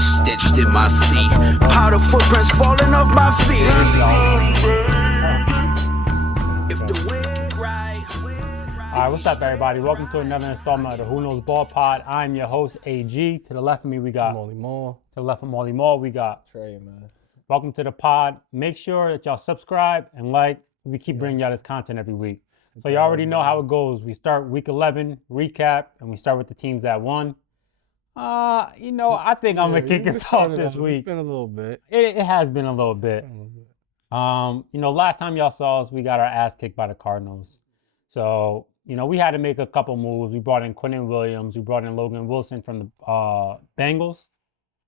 blood stitched in my seat. Powder footprints falling off my feet. If the wind right. All right, what's up, everybody? Welcome to another installment of the Who Knows Ball Pod. I'm your host, AG. To the left of me, we got Molly Moore. To the left of Molly Moore, we got Trey, man. Welcome to the pod. Make sure that y'all subscribe and like. We keep bringing y'all this content every week. So you already know how it goes. We start week 11, recap, and we start with the teams that won. I think I'm going to kick us off this week. It's been a little bit. It has been a little bit. Last time y'all saw us, we got our ass kicked by the Cardinals. So, we had to make a couple moves. We brought in Quinnen Williams. We brought in Logan Wilson from the Bengals.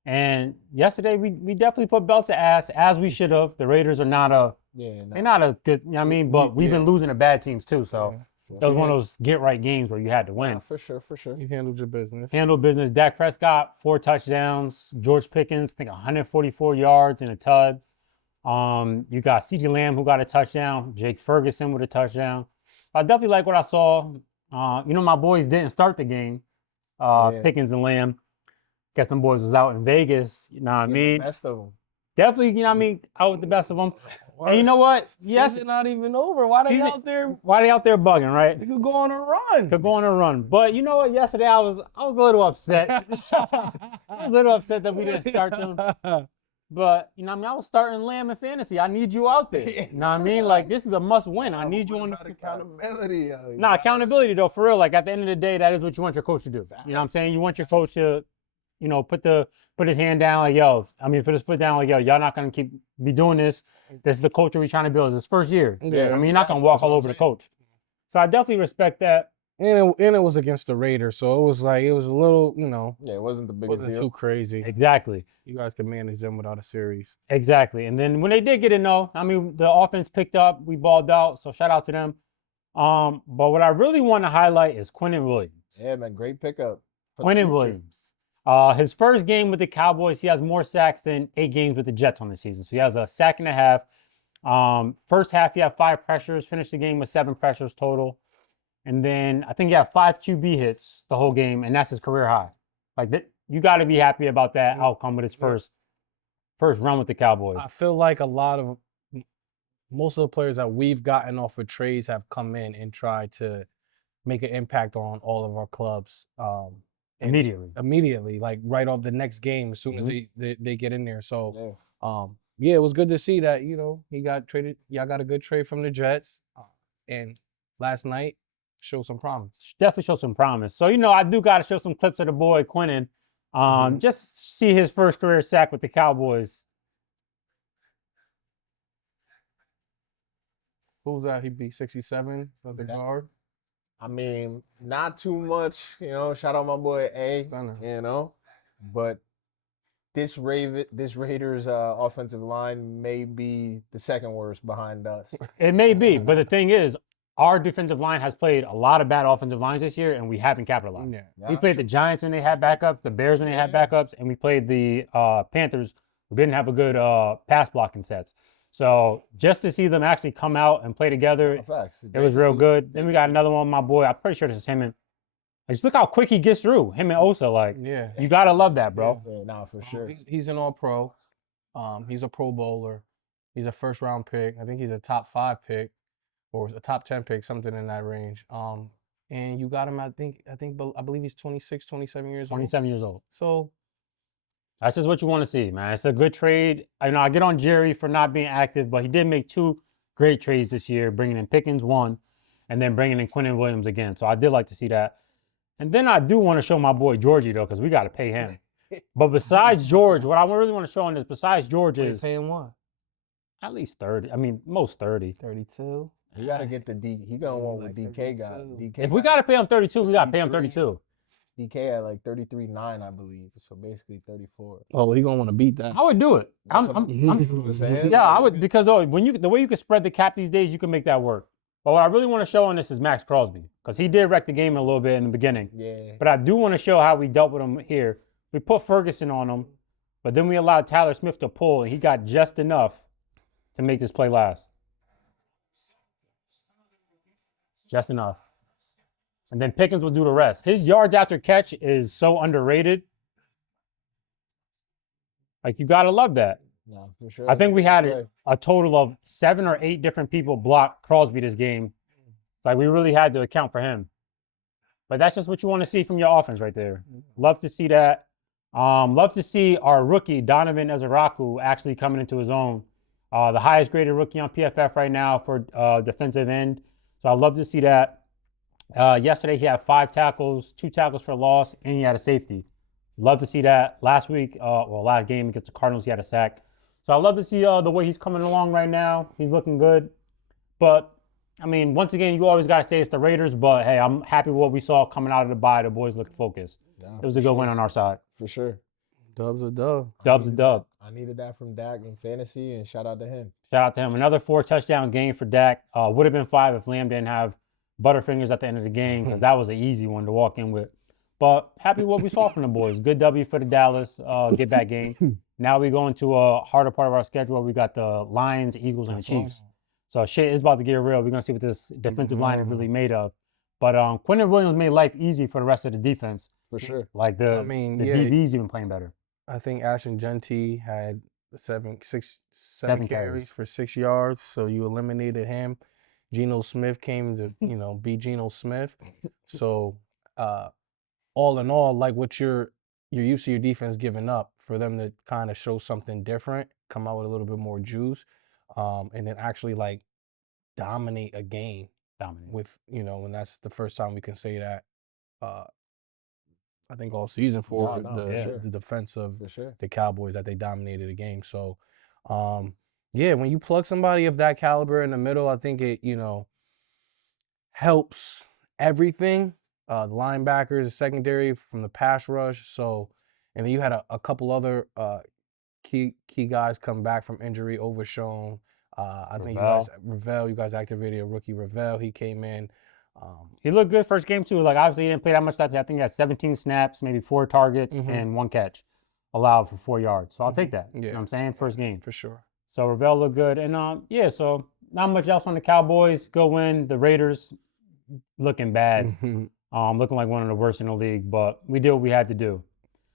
And yesterday, we definitely put belt to ass, as we should have. The Raiders are not they're not a good, but we've been losing to bad teams too. So that was one of those get-right games where you had to win. For sure. You handled your business. Handled business. Dak Prescott, 4 touchdowns. George Pickens, I think 144 yards and a tud. You got CeeDee Lamb, who got a touchdown. Jake Ferguson with a touchdown. I definitely like what I saw. My boys didn't start the game, Pickens and Lamb. Guess them boys was out in Vegas, you know what I mean? The best of them. Definitely, out with the best of them. And you know what? Yes, it's not even over. Why they out there? Why they out there bugging, right? They could go on a run. Could go on a run. But you know what? Yesterday I was a little upset. A little upset that we didn't start them. But, I was starting Lamb in fantasy. I need you out there. You know what I mean? Like, this is a must win. I need you on the accountability. Accountability, though, for real. Like, at the end of the day, that is what you want your coach to do. You know what I'm saying? You want your coach to, put his hand down like, put his foot down like, y'all not going to be doing this. This is the culture we're trying to build. It's his first year. Yeah. You're not going to walk all over the coach. So I definitely respect that. And it was against the Raiders, so it was a little, Yeah, it wasn't the biggest wasn't deal. too crazy. Exactly. You guys can manage them without a series. Exactly. And then when they did get it, the offense picked up. We balled out. So shout out to them. But what I really want to highlight is Quinnen Williams. Yeah, man, great pickup. Quinnen Williams. His first game with the Cowboys, he has more sacks than 8 games with the Jets on the season. So he has a sack and a half. First half, he had 5 pressures. Finished the game with 7 pressures total. And then I think he had 5 QB hits the whole game, and that's his career high. Like, you got to be happy about that outcome with his first run with the Cowboys. I feel like most of the players that we've gotten off of trades have come in and tried to make an impact on all of our clubs. Immediately, like right off the next game, as soon as they get in there. So, it was good to see that, he got traded. Y'all got a good trade from the Jets. And last night, showed some promise. Definitely showed some promise. So, I do got to show some clips of the boy, Quinnen. Just see his first career sack with the Cowboys. Who's that? He'd be 67, the guard. Not too much, shout out my boy A, but this Raiders offensive line may be the second worst behind us. It may be, but the thing is, our defensive line has played a lot of bad offensive lines this year, and we haven't capitalized. Yeah. We played the Giants when they had backups, the Bears when they had backups, and we played the Panthers who didn't have a good pass blocking sets. So just to see them actually come out and play together, it was real good. Then we got another one, my boy. I'm pretty sure this is him. And just look how quick he gets through. Him and Osa, you gotta love that, bro. Yeah, for sure. He's an All-Pro. He's a Pro Bowler. He's a first-round pick. I think he's a top 5 pick or a top 10 pick, something in that range. And you got him. I believe he's 26, 27 years old. 27 years old. So. That's just what you want to see, man. It's a good trade. I get on Jerry for not being active, but he did make 2 great trades this year, bringing in Pickens 1, and then bringing in Quinnen Williams again. So I did like to see that. And then I do want to show my boy Georgie, though, because we got to pay him. But besides George, what I really want to show on this, besides George, is paying what? At least 30. Most 30. 32. You got to get the D. He going to want what DK got. If we got to pay him 32, we got to pay him 32. DK at like 33.9, I believe. So basically 34. Oh, he gonna want to beat that. I would do it. I would, because the way you can spread the cap these days, you can make that work. But what I really want to show on this is Max Crosby, because he did wreck the game a little bit in the beginning. Yeah. But I do want to show how we dealt with him here. We put Ferguson on him, but then we allowed Tyler Smith to pull, and he got just enough to make this play last. Just enough. And then Pickens will do the rest. His yards after catch is so underrated. Like, you got to love that. No, for sure. I think we had Right. a total of 7 or 8 different people block Crosby this game. Like, we really had to account for him. But that's just what you want to see from your offense right there. Love to see that. Love to see our rookie, Donovan Ezeraku, actually coming into his own. The highest graded rookie on PFF right now for defensive end. So I'd love to see that. Yesterday, he had 5 tackles, 2 tackles for loss, and he had a safety. Love to see that. Last week, last game against the Cardinals, he had a sack. So I love to see the way he's coming along right now. He's looking good. But I mean, once again, you always got to say it's the Raiders, but hey, I'm happy with what we saw coming out of the bye. The boys look focused. Yeah, It was a good win on our side. for sure. Dub's a dub. Dub's a dub. I needed that from Dak in fantasy, and shout out to him. Shout out to him. Another 4 touchdown game for Dak. Would have been 5 if Lamb didn't have Butterfingers at the end of the game, because that was an easy one to walk in with. But happy with what we saw from the boys. Good W for the Dallas get back game. Now we go into a harder part of our schedule where we got the Lions, Eagles, and the Chiefs. So shit is about to get real. We're gonna see what this defensive line is really made of. But Quentin Williams made life easy for the rest of the defense. For sure. Like the DB's even playing better. I think Ashton Genty had seven Seven carries carries. for 6 yards, so you eliminated him. Geno Smith came to be Geno Smith. So all in all, like what you're used to your defense giving up, for them to kind of show something different, come out with a little bit more juice, and then actually like dominate a game with and that's the first time we can say that. I think all season for the defense of For sure. the Cowboys, that they dominated a game. So, when you plug somebody of that caliber in the middle, I think it helps everything. The linebackers, the secondary from the pass rush. So, and then you had a couple other key guys come back from injury. Overshown. I think you guys activated a rookie, Ravel. He came in. He looked good first game too. Like, obviously he didn't play that much time. I think he had 17 snaps, maybe 4 targets, and 1 catch allowed for 4 yards. So I'll take that. You know what I'm saying? First game. For sure. So Ravel looked good. And so not much else on the Cowboys. Go win. The Raiders looking bad. Looking like one of the worst in the league. But we did what we had to do.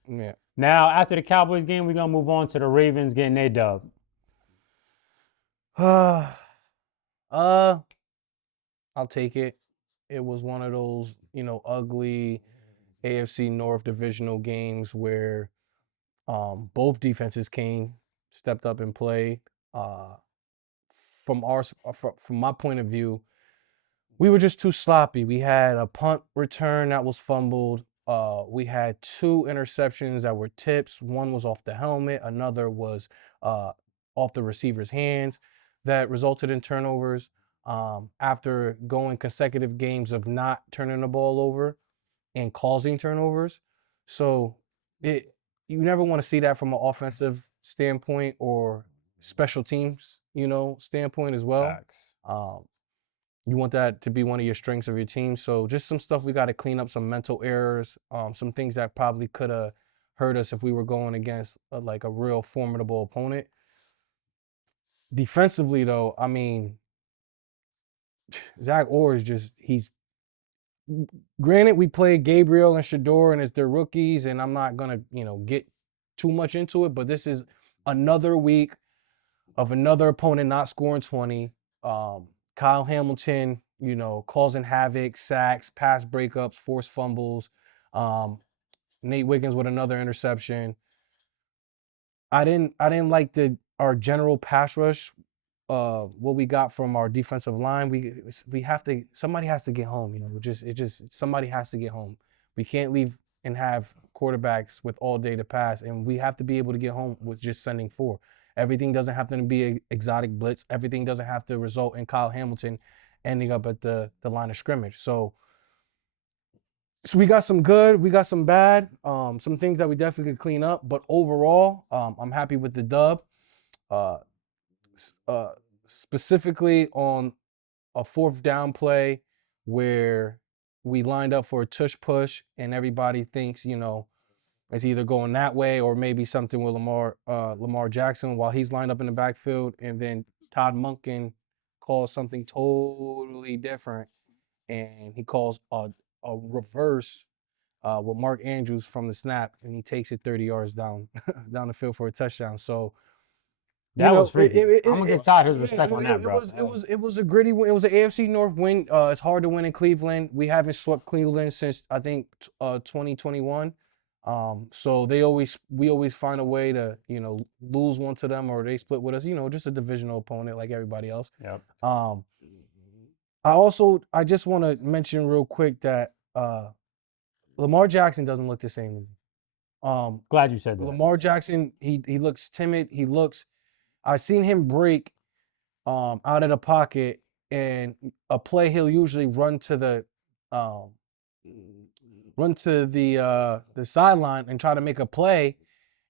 Yeah. Now, after the Cowboys game, we're going to move on to the Ravens getting a dub. I'll take it. It was one of those, ugly AFC North divisional games where both defenses stepped up and played. From my point of view, we were just too sloppy. We had a punt return that was fumbled. We had 2 interceptions that were tips. One was off the helmet. Another was off the receiver's hands that resulted in turnovers. After going consecutive games of not turning the ball over and causing turnovers. So you never want to see that from an offensive standpoint or special teams, standpoint as well. You want that to be one of your strengths of your team. So just some stuff we got to clean up, some mental errors, some things that probably could have hurt us if we were going against a real formidable opponent. Defensively, though, I mean, Zach Orr is granted, we played Gabriel and Shador and it's their rookies, and I'm not going to, get too much into it, but this is another week of another opponent not scoring 20. Kyle Hamilton, causing havoc, sacks, pass breakups, forced fumbles. Nate Wiggins with another interception. I didn't like our general pass rush. What we got from our defensive line, somebody has to get home. Somebody has to get home. We can't leave and have quarterbacks with all day to pass, and we have to be able to get home with just sending 4. Everything doesn't have to be an exotic blitz. Everything doesn't have to result in Kyle Hamilton ending up at the line of scrimmage. So we got some good, we got some bad, some things that we definitely could clean up. But overall, I'm happy with the dub. Specifically on a 4th down play where we lined up for a tush push and everybody thinks, it's either going that way or maybe something with Lamar Jackson while he's lined up in the backfield, and then Todd Monken calls something totally different, and he calls a reverse with Mark Andrews from the snap, and he takes it 30 yards down down the field for a touchdown. So That was freaky. I'm gonna give Todd his respect on that, bro. It was a gritty win. It was an AFC North win. It's hard to win in Cleveland. We haven't swept Cleveland since I think 2021. So we always find a way to lose one to them, or they split with us. Just a divisional opponent like everybody else. Yep. I just want to mention real quick that Lamar Jackson doesn't look the same to me. Glad you said that. Lamar Jackson, he looks timid. I've seen him break out of the pocket, and a play he'll usually run to the sideline and try to make a play,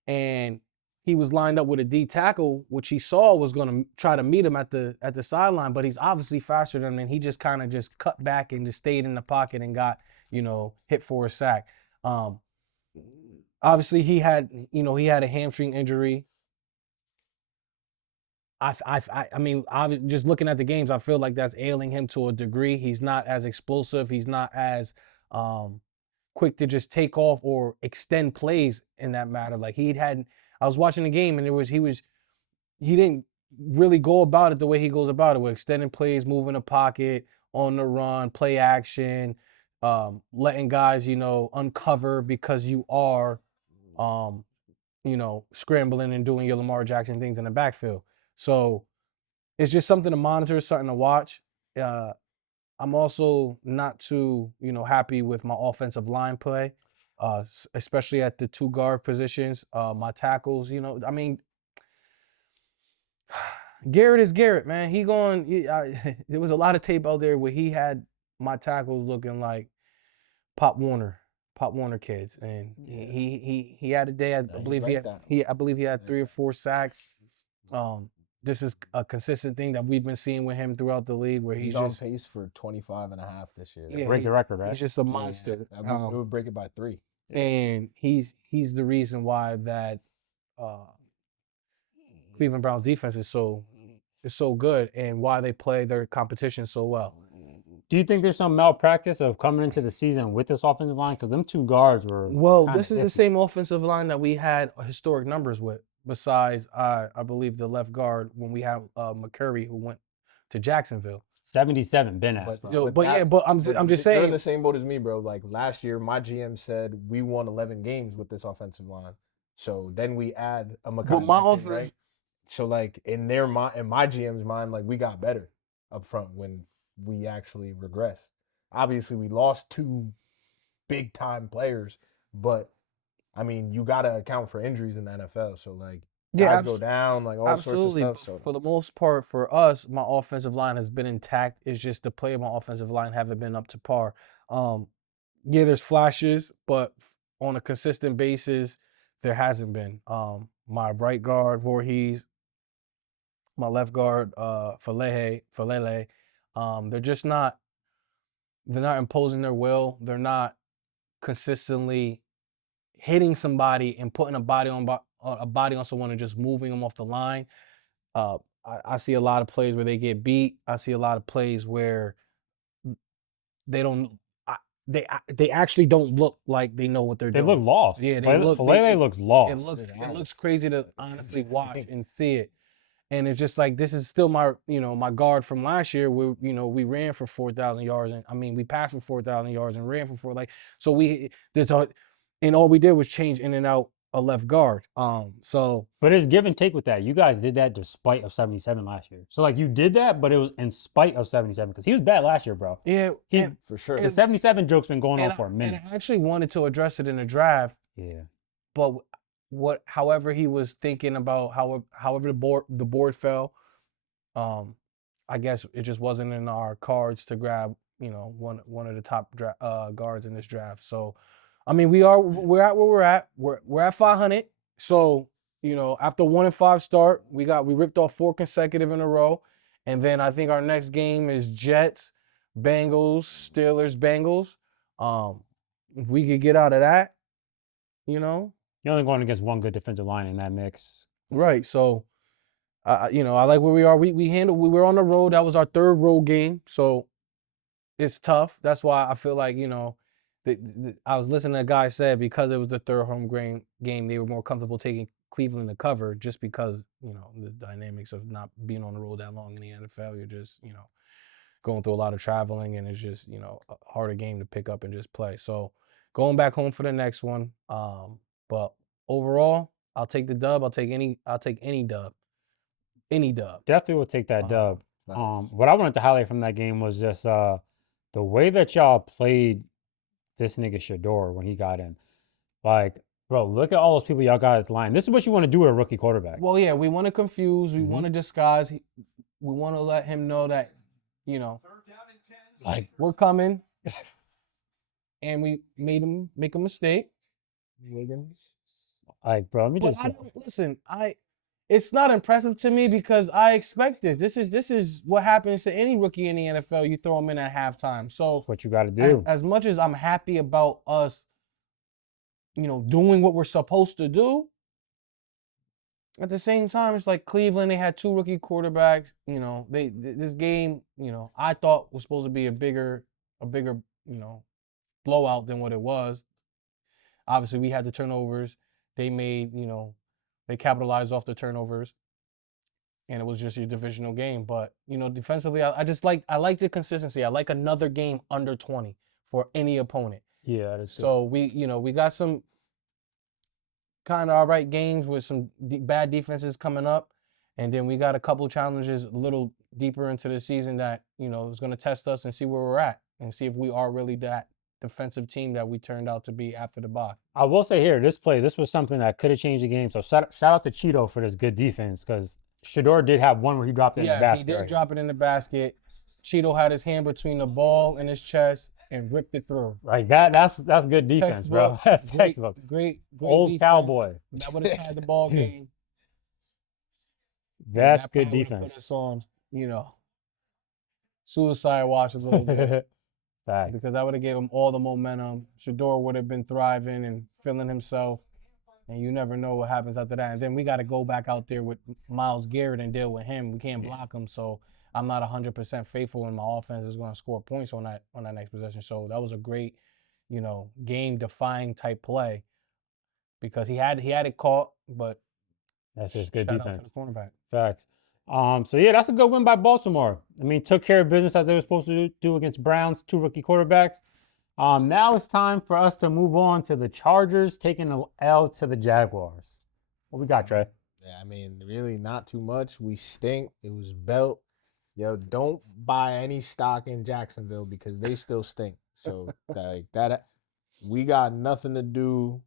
and he was lined up with a D tackle, which he saw was going to try to meet him at the sideline, but he's obviously faster than him, and he just kind of just cut back and just stayed in the pocket and got hit for a sack. Obviously he had a hamstring injury. I mean, just looking at the games, I feel like that's ailing him to a degree. He's not as explosive. He's not as quick to just take off or extend plays in that matter. Like I was watching the game, and he didn't really go about it the way he goes about it with extending plays, moving the pocket, on the run, play action, letting guys, uncover because you are, scrambling and doing your Lamar Jackson things in the backfield. So it's just something to monitor, something to watch. I'm also not too, happy with my offensive line play, especially at the 2 guard positions. My tackles, I mean, Garrett is Garrett, man. There was a lot of tape out there where he had my tackles looking like Pop Warner kids, and he had a day. I believe he had 3 or 4 sacks. This is a consistent thing that we've been seeing with him throughout the league, where he's on pace for 25.5 this year. Yeah, break the record, right? He's just a monster. Yeah, we would break it by 3. And he's the reason why that Cleveland Browns defense is so good, and why they play their competition so well. Do you think there's some malpractice of coming into the season with this offensive line? Because them 2 guards were this is the same offensive line that we had historic numbers with. Besides, I believe the left guard when we have McCurry, who went to Jacksonville. 77 Ben asked. But I'm just saying. They're in the same boat as me, bro. Like last year, my GM said we won 11 games with this offensive line. So then we add a McCurry. But my offense, right? So like in my GM's mind, like we got better up front when we actually regressed. Obviously, we lost 2 big time players, but I mean, you got to account for injuries in the NFL. So, like, guys go down, like, all sorts of stuff. So. For the most part, for us, my offensive line has been intact. It's just the play of my offensive line haven't been up to par. Yeah, there's flashes, but on a consistent basis, there hasn't been. My right guard, Voorhees, my left guard, Falele, they're not imposing their will. They're not consistently hitting somebody and putting a body on someone and just moving them off the line. I see a lot of plays where they get beat. I see a lot of plays where they actually don't look like they know what they're doing. They look lost. Yeah, Falele looks lost. It looks crazy to honestly watch and see it. And it's just like, this is still my guard from last year where, we ran for 4,000 yards. And I mean, we passed for 4,000 yards and ran for 4. And all we did was change in and out a left guard. But it's give and take with that. You guys did that despite of 77 last year. So like you did that, but it was in spite of 77 because he was bad last year, bro. Yeah, for sure. The 77 joke's been going on for a minute. And I actually wanted to address it in the draft. Yeah. But however he was thinking about, however the board fell, I guess it just wasn't in our cards to grab, one of the top guards in this draft. So, I mean, we're at where we're at. We're at 500. So, after 1-5 start, we ripped off 4 consecutive in a row, and then I think our next game is Jets, Bengals, Steelers, Bengals. If we could get out of that, You're only going against one good defensive line in that mix. Right. So, I like where we are. We were on the road. That was our 3rd road game. So it's tough. That's why I feel like, I was listening to a guy said because it was the third home game, they were more comfortable taking Cleveland to cover just because, the dynamics of not being on the road that long in the NFL. You're just, going through a lot of traveling, and it's just, a harder game to pick up and just play. So going back home for the next one. But overall, I'll take the dub. I'll take any dub. Any dub. Definitely will take that dub. What I wanted to highlight from that game was just the way that y'all played this nigga Shador when he got in. Like, bro, look at all those people y'all got at the line. This is what you want to do with a rookie quarterback. Well, yeah, we want to confuse. We want to disguise. We want to let him know that, like, we're coming. And we made him make a mistake. Like, bro, let me just listen. It's not impressive to me because I expect this. This is what happens to any rookie in the NFL. You throw him in at halftime. So what you got to do. As much as I'm happy about us, doing what we're supposed to do, at the same time, it's like Cleveland. They had 2 rookie quarterbacks. This game, I thought was supposed to be a bigger, blowout than what it was. Obviously, we had the turnovers. They made, they capitalized off the turnovers, and it was just your divisional game. But, defensively, I like the consistency. I like another game under 20 for any opponent. Yeah, that is good. So we got some kind of all right games with some bad defenses coming up, and then we got a couple challenges a little deeper into the season that, is going to test us and see where we're at and see if we are really that defensive team that we turned out to be after the bye. I will say here, this was something that could have changed the game. So shout out to Cheeto for this good defense, because Shador did have one where he dropped it in the basket. Yeah, he did drop it in the basket. Cheeto had his hand between the ball and his chest and ripped it through. Like that's good defense, bro. That's textbook. Great old defense. cowboy. That would have tied the ball game. That's that good probably would've defense. Put us on, suicide watch a little bit. Fact. Because that would have gave him all the momentum. Shador would have been thriving and feeling himself. And you never know what happens after that. And then we got to go back out there with Myles Garrett and deal with him. We can't block him. So I'm not 100% faithful in my offense is going to score points on that next possession. So that was a great, game-defying type play because he had it caught, but that's just good defense. The cornerback. Facts. So yeah, that's a good win by Baltimore. I mean, took care of business as they were supposed to do against Browns, 2 rookie quarterbacks. Now it's time for us to move on to the Chargers taking an L to the Jaguars. What we got, Trey? Yeah, I mean, really not too much. We stink. It was belt. Yo, don't buy any stock in Jacksonville because they still stink. So like that, we got nothing to do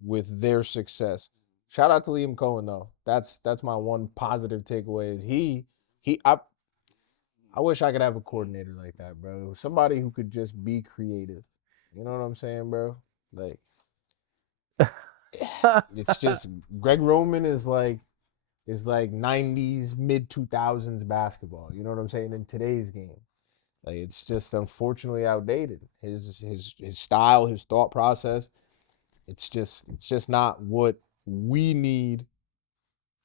with their success. Shout out to Liam Cohen though. That's my one positive takeaway. Is I wish I could have a coordinator like that, bro. Somebody who could just be creative. You know what I'm saying, bro? Like, it's just Greg Roman is like 90s, mid 2000s basketball. You know what I'm saying? In today's game, like it's just unfortunately outdated. His style, his thought process, it's just not what we need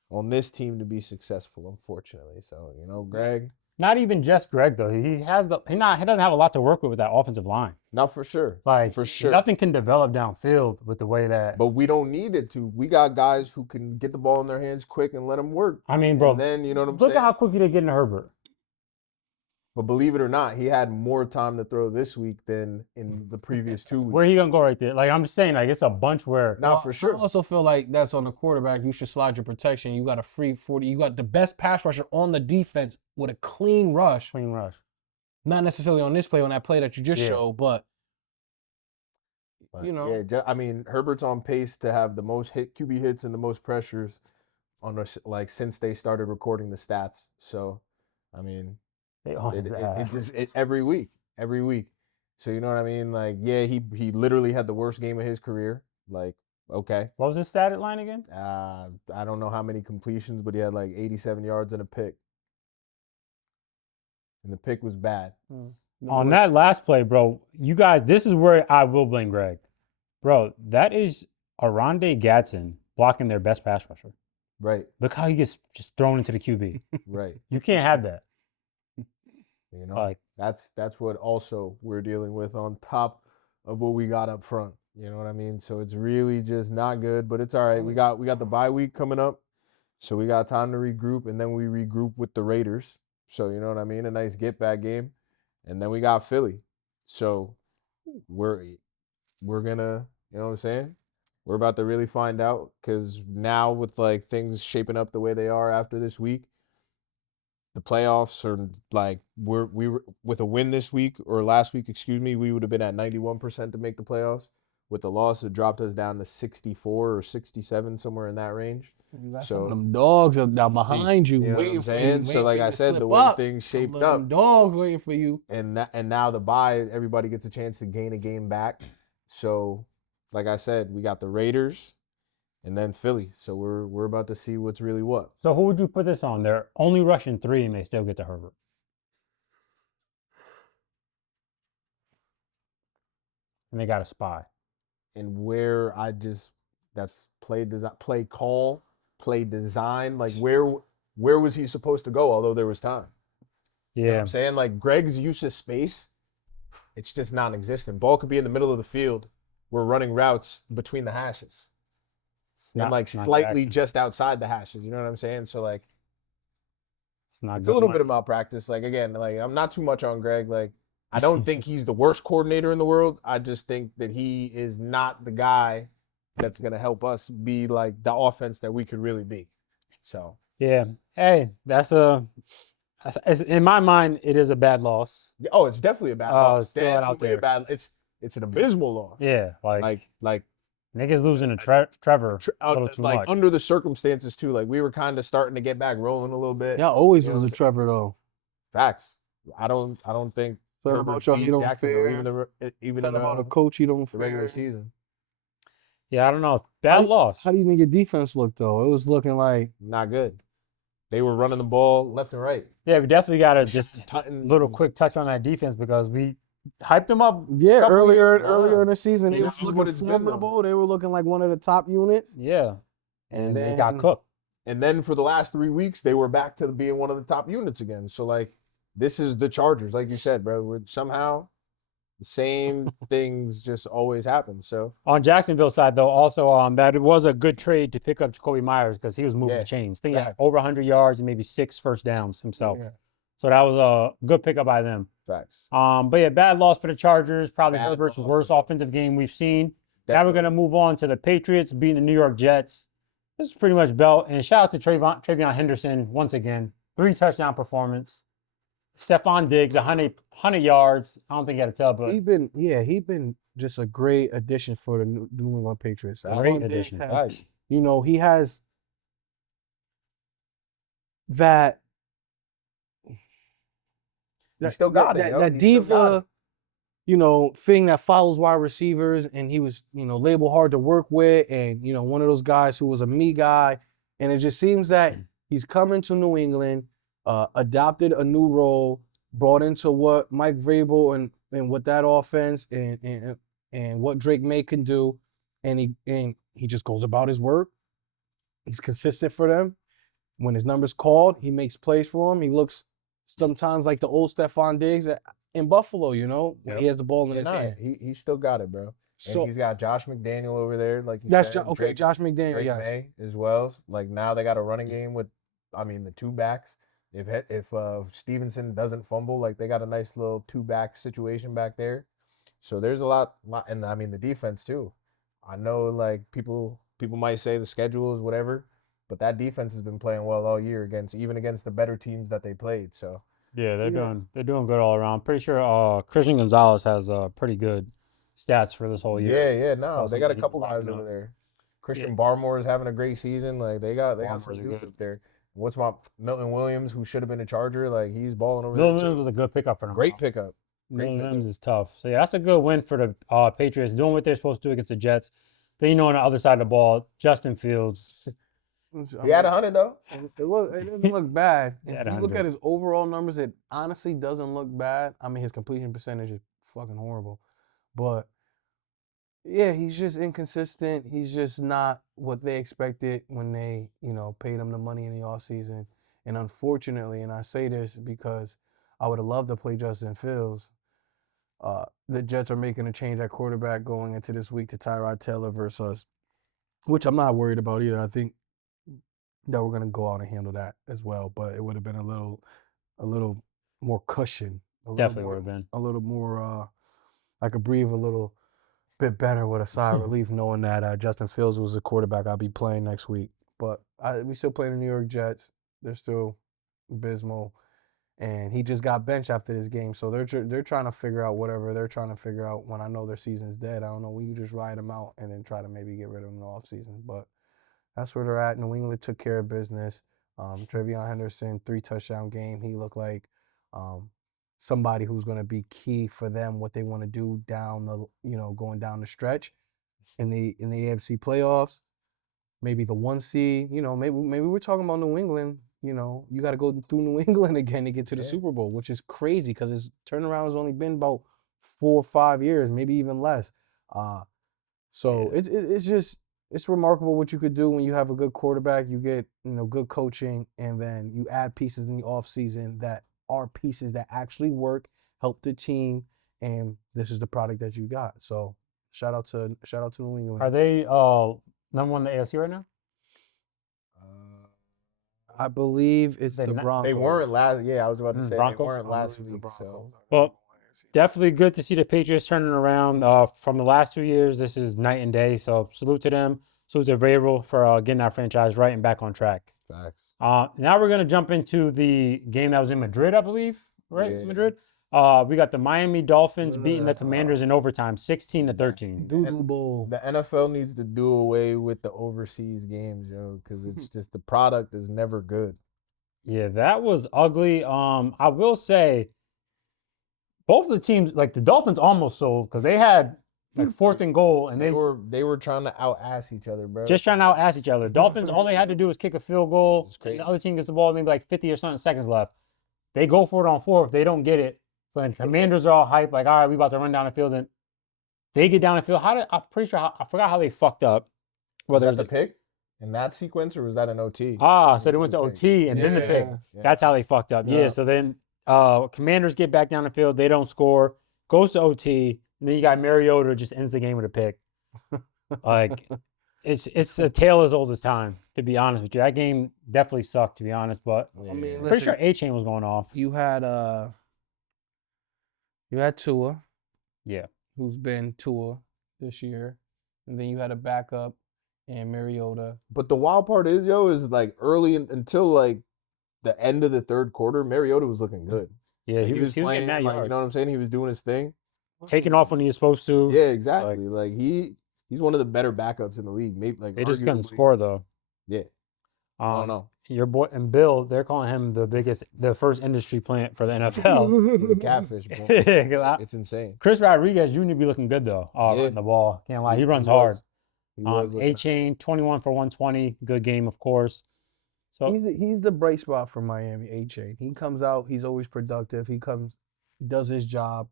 on this team to be successful, unfortunately. So, Greg. Not even just Greg though. He doesn't have a lot to work with that offensive line. Not for sure. Like for sure. Nothing can develop downfield with the way that. But we don't need it to. We got guys who can get the ball in their hands quick and let them work. I mean, bro. And then you know what I'm saying? Look at how quickly they get into Herbert. But believe it or not, he had more time to throw this week than in the previous 2 weeks. Where he gonna go right there? Like I'm just saying, like it's a bunch where. Not for sure. I also feel like that's on the quarterback. You should slide your protection. You got a free 40. You got the best pass rusher on the defense with a clean rush. Clean rush. Not necessarily on this play, on that play that you just showed, but yeah, I mean, Herbert's on pace to have the most QB hits and the most pressures on since they started recording the stats. So, I mean. Every week. So you know what I mean? Like, yeah, he literally had the worst game of his career. Like, okay. What was his stat line again? I don't know how many completions, but he had like 87 yards and a pick. And the pick was bad. On that last play, bro, you guys, this is where I will blame Greg. Bro, that is Arande Gadsden blocking their best pass rusher. Right. Look how he gets just thrown into the QB. Right. You can't have that. Like that's what also we're dealing with on top of what we got up front. You know what I mean? So it's really just not good, but it's all right. We got the bye week coming up, so we got time to regroup, and then we regroup with the Raiders. So you know what I mean? A nice get back game, and then we got Philly. So we're gonna, you know what I'm saying? We're about to really find out, because now with like things shaping up the way they are after this week, the playoffs are like we were with a win this week or last week, excuse me, we would have been at 91% to make the playoffs. With the loss, it dropped us down to 64 or 67, somewhere in that range. You got So- some of them dogs up now behind you, You know what waiting I'm for you. saying? So waiting like for you I to said, the slip way up. things Some shaped of them up, dogs waiting for you. and now the bye, everybody gets a chance to gain a game back. So, like I said, we got the Raiders, and then Philly. So we're about to see what's really what. So who would you put this on? They're only rushing 3 and they still get to Herbert. And they got a spy. And where that's play call, play design. Like where was he supposed to go? Although there was time. You know what Yeah. I'm saying? Like Greg's use of space, it's just non-existent. Ball could be in the middle of the field. We're running routes between the hashes. It's And like it's not slightly accurate. just outside the hashes. You know what I'm saying? So like It's not it's good a little money. bit of malpractice. Like again, like I'm not too much on Greg. Like I don't think he's the worst coordinator in the world. I just think that he is not the guy that's gonna help us be like the offense that we could really be. So Yeah. Hey, in my mind, it is a bad loss. oh, it's definitely a bad Oh, loss. it's still out Definitely there. a bad. It's an abysmal loss. Yeah. Like niggas losing to Trevor a little too like much. under the circumstances too. Like we were kind of starting to get back rolling a little bit. Y'all always You know lose what to Trevor though. Facts. I don't think Sorry Herbert about y'all, beat you don't Jacksonville, fair. even Talking in about a coach you don't the regular fair. season. Yeah, I don't know. Bad loss. How do you think your defense looked though? It was looking like Not good. They were running the ball left and right. Yeah, we definitely got to just Tutton, little quick touch on that defense because we hyped them up. yeah, Couple earlier in the season And they were this is what looking it's been, though. formidable. They were looking like one of the top units. Yeah. And they got then- cooked. And then for the last 3 weeks, they were back to being one of the top units again. So like, this is the Chargers, like you said, bro. We're somehow the same things just always happen. So On Jacksonville's side, though, also that it was a good trade to pick up Jacoby Myers because he was moving Yeah. the chains. I think he had Facts. over 100 yards and maybe 6 first downs himself. Yeah. So that was a good pickup by them. facts. But yeah, bad loss for the Chargers. Probably Bad Herbert's loss. worst offensive game we've seen. Now we're going to move on to the Patriots beating the New York Jets. This is pretty much belt. And shout out to Travion Henderson once again. 3 touchdown performance. Stephon Diggs, 100 yards. I don't think you got to tell, but He been just a great addition for the New England Patriots. Great Stephon Diggs addition. has- Facts. You know, he has that. He still got it, yo. That He still got diva, you know, thing that follows wide receivers, and he was, you know, labeled hard to work with, and you know, one of those guys who was a me guy, and it just seems that he's coming to New England, adopted a new role, brought into what Mike Vrabel and what that offense and what Drake May can do, and he just goes about his work. He's consistent for them. When his number's called, he makes plays for him. He looks sometimes like the old Stephon Diggs in Buffalo, you know, when he has the ball in his hand. He still got it, bro. And So he's got Josh McDaniel over there, like you that's said. okay. Josh McDaniel, Drake yes. May as well. Like now they got a running game with, I mean, the 2 backs. If Stevenson doesn't fumble, like they got a nice little 2-back situation back there. So there's a lot, and I mean the defense too. I know like people might say the schedule is whatever, but that defense has been playing well all year even against the better teams that they played. So yeah, they're doing good all around. Pretty sure Christian Gonzalez has pretty good stats for this whole year. yeah, no, So they got a something couple to guys lock over up. there. Christian Barmore is having a great season. Like they got Barmore's some good. dudes up there. What's my Milton Williams, who should have been a Charger? Like he's balling over Milton there. Williams too. was a good pickup for them. Great pickup. Milton pickup. Williams is tough. So yeah, that's a good win for the Patriots, doing what they're supposed to do against the Jets. Then you know on the other side of the ball, Justin Fields. He had 100 though. It doesn't look bad. He If had you look 100. at his overall numbers, it honestly doesn't look bad. I mean, his completion percentage is fucking horrible. But yeah, he's just inconsistent. He's just not what they expected when they, you know, paid him the money in the offseason. And unfortunately, and I say this because I would have loved to play Justin Fields, the Jets are making a change at quarterback going into this week to Tyrod Taylor versus us, which I'm not worried about either. I think that we're going to go out and handle that as well, but it would have been a little more cushion. Definitely would have been. A little more, I could breathe a little bit better with a sigh of relief knowing that Justin Fields was the quarterback I'll be playing next week. But we still playing the New York Jets. They're still abysmal. And he just got benched after this game. So they're trying to figure out whatever they're trying to figure out when I know their season's dead. I don't know when you just ride them out and then try to maybe get rid of them in the offseason. But that's where they're at. New England took care of business. Trevion Henderson, 3-touchdown game. He looked like somebody who's going to be key for them, what they want to do down the, going down the stretch in the AFC playoffs. Maybe the 1 seed, maybe we're talking about New England. You got to go through New England again to get to the Super Bowl, which is crazy because his turnaround has only been about 4 or 5 years, maybe even less. It's remarkable what you could do when you have a good quarterback, you get, good coaching, and then you add pieces in the offseason that are pieces that actually work, help the team, and this is the product that you got. So shout out to New England. Are they number one in the AFC right now? I believe it's the Broncos. They weren't last. Yeah, I was about to say Broncos? they weren't last week. So Well, definitely good to see the Patriots turning around. From the last 2 years, this is night and day. So salute to them. Salute to Vrabel for getting our franchise right and back on track. facts. Now we're gonna jump into the game that was in Madrid, I believe. Right, Yeah. Madrid. We got the Miami Dolphins beating the Commanders in overtime, 16-13. Doodle Bowl. The NFL needs to do away with the overseas games, because it's just the product is never good. Yeah, that was ugly. I will say, both of the teams, like the Dolphins, almost sold because they had like 4th and goal, and They were trying to out-ass each other, bro. just trying to out-ass each other. Dolphins, all they had to do was kick a field goal, It's crazy. and the other team gets the ball maybe like 50 or something seconds left. They go for it on 4. If they don't get it, so then Commanders are all hyped, like, all right, we about to run down the field, and they get down the field. I'm pretty sure I forgot how they fucked up. Was Whether that it the was pick in that sequence, or was that an OT? so they went to OT and then the pick. Yeah. That's how they fucked up. Yeah. Yeah. So then Commanders get back down the field. They don't score. Goes to OT. And then you got Mariota just ends the game with a pick. Like, it's a tale as old as time, to be honest with you. That game definitely sucked, to be honest. But I mean, pretty sure A-Chain was going off. you had Tua, Yeah. who's been Tua this year, and then you had a backup and Mariota. But the wild part is, is like early until like the end of the third quarter, Mariota was looking good. Yeah, Like, he was playing, getting that like, yards. you know what I'm saying? He was doing his thing. Taking off when he was supposed to. Yeah, exactly. Like he's one of the better backups in the league. Maybe like They just couldn't arguably. score, though. Yeah, I don't know. Your boy and Bill, they're calling him the first industry plant for the NFL. He's a catfish, bro. 'Cause It's insane. Chris Rodriguez Jr. be looking good though. Yeah. Running the ball. Can't lie. He runs was. hard. He was looking- A-Chain, 21 for 120. Good game, of course. So He's the bright spot for Miami. A-Chain. He comes out. He's always productive. He does his job.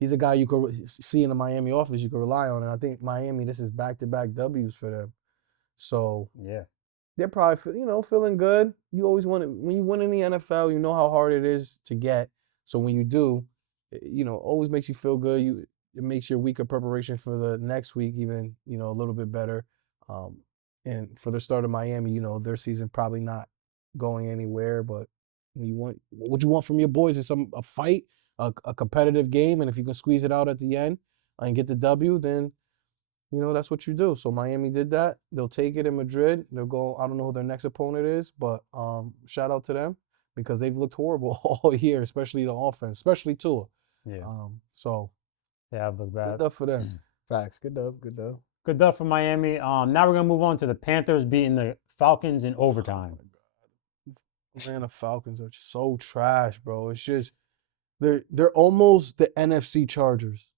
He's a guy you could see in the Miami office. You could rely on, and I think Miami. This is back-to-back W's for them. So yeah. they're probably feeling good. You always want it when you win in the NFL. You know how hard it is to get. So when you do, always makes you feel good. It makes your week of preparation for the next week even a little bit better. And for the start of Miami, their season probably not going anywhere. But when what you want from your boys is a fight, a competitive game, and if you can squeeze it out at the end and get the W, then that's what you do. So Miami did that. They'll take it in Madrid. They'll go. I don't know who their next opponent is, but shout out to them because they've looked horrible all year, especially the offense, especially Tua. Yeah. So Yeah, I've looked good bad. stuff for them. Facts. Good dub. Good dub. Good stuff for Miami. Now we're gonna move on to the Panthers beating the Falcons in overtime. Man, the Falcons are so trash, bro. It's just they're almost the NFC Chargers.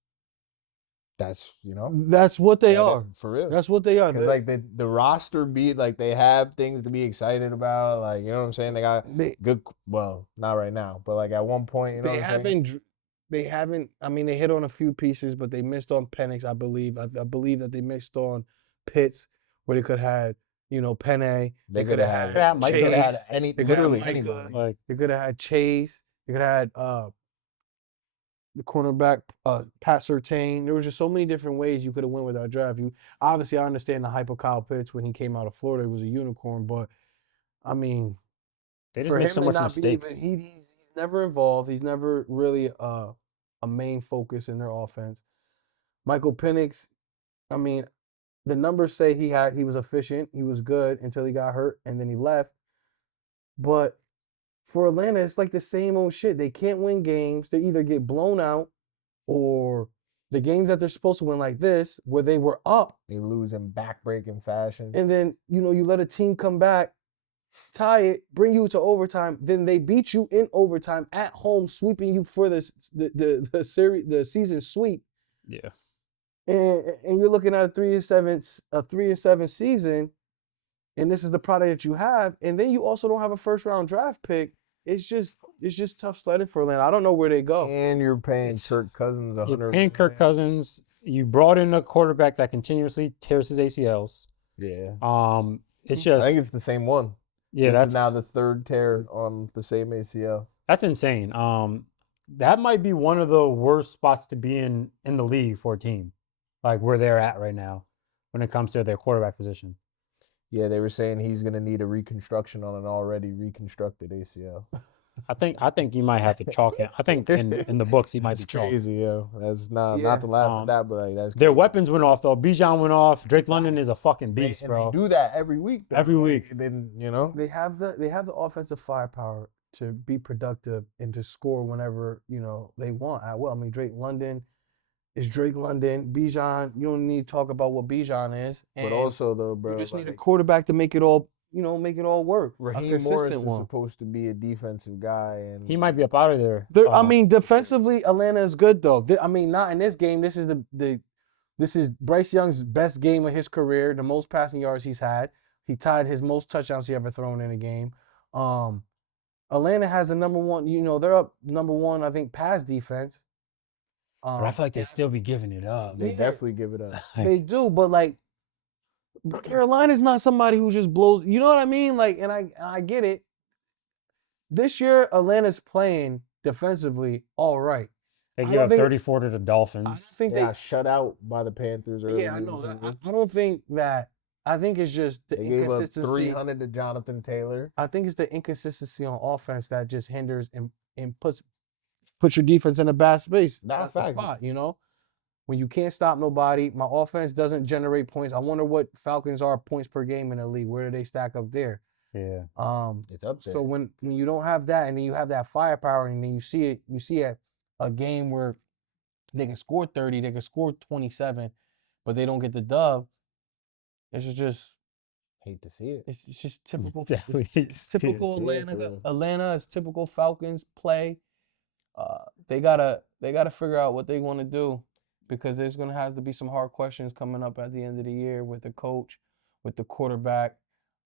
That's That's what they yeah, are. for real. That's what they are. Because like the roster beat, like they have things to be excited about. Like, you know what I'm saying? They got good. Well, not right now, but like at one point, you know They what I'm saying? haven't. They haven't. I mean, they hit on a few pieces, but they missed on Penix. I believe. I believe that they missed on Pitts, where they could have had, Penny. They could have had. Yeah, They Mike could could've have had any. They coulda had Literally Micah. anybody. Like They could have had Chase. They could have had the cornerback, Pat Surtain. There was just so many different ways you could have went with that draft. You obviously, I understand the hype of Kyle Pitts when he came out of Florida. He was a unicorn, but I mean, They just for make him so to much not be mistakes. even, he's never involved. He's never really a main focus in their offense. Michael Penix, I mean, the numbers say he was efficient, he was good until he got hurt, and then he left. But for Atlanta, it's like the same old shit. They can't win games. They either get blown out, or the games that they're supposed to win, like this, where they were up, They lose in backbreaking fashion. and then you let a team come back, tie it, bring you to overtime, then they beat you in overtime at home, sweeping you for the season sweep. Yeah. And you're looking at a 3-7 season, and this is the product that you have, and then you also don't have a first round draft pick. It's just tough sledding for Atlanta. I don't know where they go. And you're paying Kirk Cousins You're 100. paying Kirk Cousins. You brought in a quarterback that continuously tears his ACLs. Yeah. It's I just think it's the same one. yeah, This that's is now the third tear on the same ACL. that's insane. That might be one of the worst spots to be in the league for a team, like where they're at right now, when it comes to their quarterback position. Yeah, they were saying he's going to need a reconstruction on an already reconstructed ACL. I think you might have to chalk it. I think in the books he might be That's chalked. crazy, yo. That's not to laugh at Um, that, but like that's Their crazy. weapons went off though. Bijan went off. Drake London is a fucking beast, And bro. they do that every week. Though. Every week. Then They have the offensive firepower to be productive and to score whenever they want. I mean, Drake London is Drake London. Bijan, you don't need to talk about what Bijan is. but And also though, bro, you just need a like, quarterback to make it all work. A Raheem consistent Morris is one. supposed to be a defensive guy, and He might be up out of there. I mean, defensively, Atlanta is good though. I mean, not in this game. This is Bryce Young's best game of his career. The most passing yards he's had. He tied his most touchdowns he ever thrown in a game. Atlanta has the number one. They're up number one. I think pass defense. but I feel like they still be giving it up. they definitely give it up. They do, but like Carolina's not somebody who just blows. You know what I mean? Like, and I get it. This year, Atlanta's playing defensively all right. They I give don't up think- 34 to the I don't Dolphins. think They got shut out by the Panthers early. Yeah, I know. in the season. I don't think that. I think it's just the They gave up inconsistency. 300 to Jonathan Taylor. I think it's the inconsistency on offense that just hinders and puts your defense in a bad space. Nah, That's the facts. spot, when you can't stop nobody, my offense doesn't generate points. I wonder what Falcons are points per game in the league. Where do they stack up there? Yeah. It's up there. So when you don't have that, and then you have that firepower, and then you see a game where they can score 30, they can score 27, but they don't get the dub. It's just Hate to see it. it's just typical. Definitely. It's typical Yeah, Atlanta. for real. Atlanta is typical Falcons play. They gotta figure out what they want to do, because there's gonna have to be some hard questions coming up at the end of the year with the coach, with the quarterback.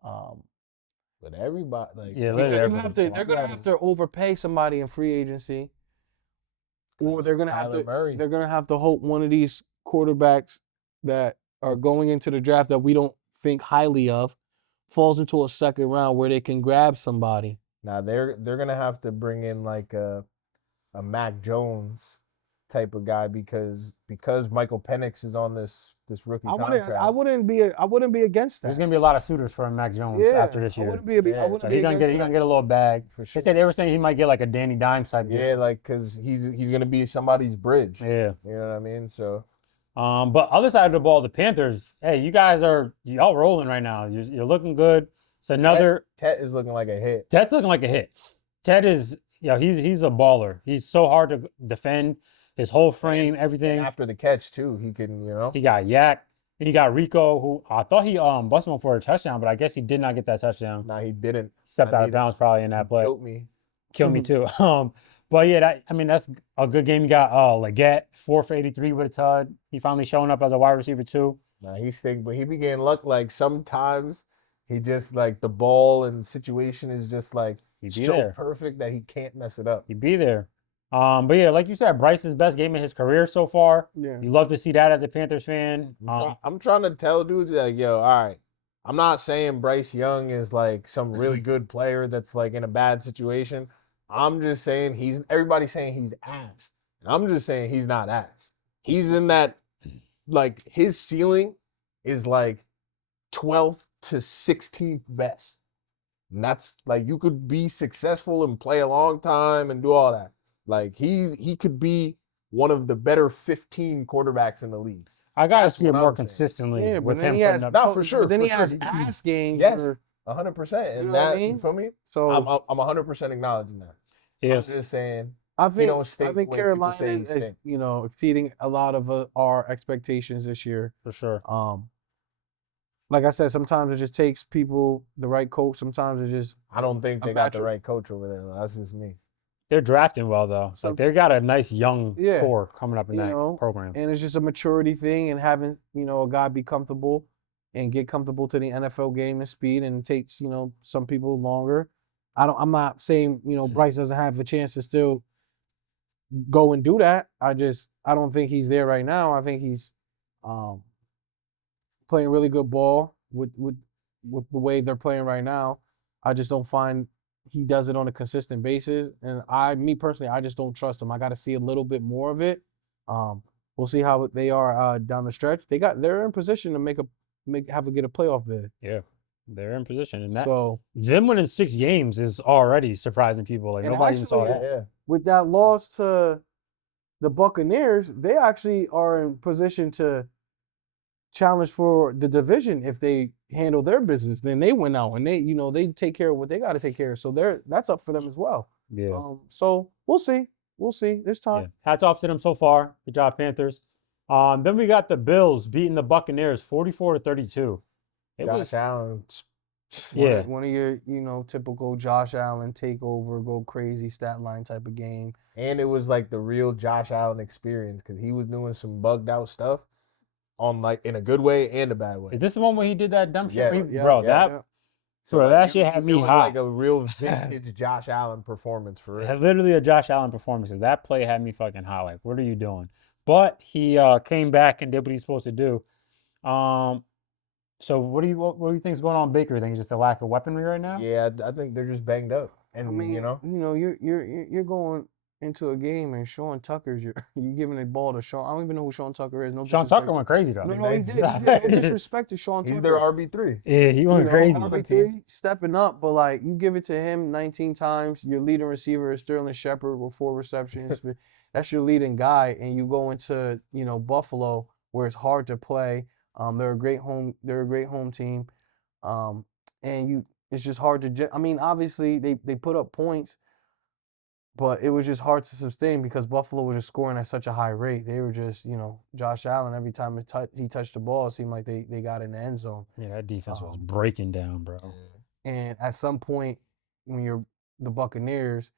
But everybody, like, Yeah, Because everybody. they're gonna have to overpay somebody in free agency, or they're gonna have Kyler to Murray. they're gonna have to hope one of these quarterbacks that are going into the draft that we don't think highly of falls into a second round where they can grab somebody. Now they're gonna have to bring in like a Mac Jones type of guy because Michael Penix is on this rookie contract. I wouldn't be against that. There's gonna be a lot of suitors for Mac Jones Yeah, after this I year. wouldn't be. Yeah, I wouldn't So be he's gonna against get a little bag. For sure. They were saying he might get like a Danny Dimes type deal. Yeah, like because he's gonna be somebody's bridge. Yeah. You know what I mean? So But other side of the ball, the Panthers. Hey, you guys y'all rolling right now. You're looking good. It's another. Tet is looking like a hit. Ted's looking like a hit. Ted is, he's a baller. He's so hard to defend. His whole frame, everything. And after the catch too, he can, He got Yak. He got Rico, who I thought he busted him for a touchdown, but I guess he did not get that touchdown. Nah, he didn't. Stepped I out of needed- bounds probably in that play. Killed me. Killed me too. But yeah, that's a good game. You got Leggett, 4 for 83 with a tud. He finally showing up as a wide receiver too. Nah, he stink, but he be getting luck. Like sometimes he just like the ball and situation is just like He be so there. perfect that he can't mess it up. He'd be there. But yeah, like you said, Bryce's best game of his career so far. Yeah. You love to see that as a Panthers fan. I'm trying to tell dudes like, yo, all right. I'm not saying Bryce Young is like some really good player that's like in a bad situation. I'm just saying everybody's saying he's ass. And I'm just saying he's not ass. He's in that, like, his ceiling is like 12th to 16th best. And that's like, you could be successful and play a long time and do all that. Like, he could be one of the better 15 quarterbacks in the league. I gotta That's see it what more I'm saying. consistently Yeah, with but then him he putting has up. Not for sure. But then for he sure. has ass games. Yes, where- 100%. You And know what I that, mean? you feel me? So I'm 100% acknowledging that. Yes. I'm just saying, I he don't think stink I think when people Carolina say he is, stink. you know, exceeding a lot of our expectations this year. For sure. Like I said, sometimes it just takes people the right coach. Sometimes it just I don't think A they got the bachelor- right coach over there. Though. That's just me. They're drafting well though. So- Like they got a nice young Yeah. core coming up in You that know, program. and it's just a maturity thing and having, you know, a guy be comfortable and get comfortable to the NFL game and speed, and it takes, you know, some people longer. I'm not saying, you know, Bryce doesn't have a chance to still go and do that. I don't think he's there right now. I think he's playing really good ball with the way they're playing right now. I just don't find he does it on a consistent basis. And me personally, I just don't trust him. I got to see a little bit more of it. We'll see how they are down the stretch. They're in position to get a playoff bid. Yeah. They're in position. And that So them winning 6 games is already surprising people. Like And nobody even saw actually- that. Yeah. with that loss to the Buccaneers, they actually are in position to challenge for the division if they handle their business. Then they win out and they take care of what they got to take care of. So that's up for them as well. Yeah. So we'll see. We'll see. This time. Yeah. Hats off to them so far. Good job, Panthers. Then we got the Bills beating the Buccaneers 44-32. It Josh was Allen. yeah. One of your, typical Josh Allen takeover, go crazy stat line type of game. And it was like the real Josh Allen experience because he was doing some bugged out stuff on like in a good way and a bad way. Is this the one where he did that dumb shit? Yeah. where he- Yeah, bro, yeah. that So bro, like, that shit had me it was hot. like a real vintage Josh Allen performance for real. literally a Josh Allen performance. 'Cause that play had me fucking hot. Like, what are you doing? But he came back and did what he's supposed to do. So what do you think is going on, Baker? You think it's just a lack of weaponry right now? Yeah, I think they're just banged up. And I mean, you're going into a game and Sean Tucker's you giving the ball to Sean. I don't even know who Sean Tucker is. No Sean disrespect. Tucker went crazy though. No, he He did. did. No disrespect to Sean Tucker. he's their RB3. Yeah, he went crazy. RB3 stepping up, but like you give it to him 19 times. Your leading receiver is Sterling Shepard with 4 receptions. That's your leading guy, and you go into Buffalo where it's hard to play. They're a great home team, and it's just hard to. I mean, obviously they put up points, but it was just hard to sustain because Buffalo was just scoring at such a high rate. They were just, Josh Allen, every time he touched the ball, it seemed like they got in the end zone. Yeah, that defense was breaking down, bro. And at some point, when you're the Buccaneers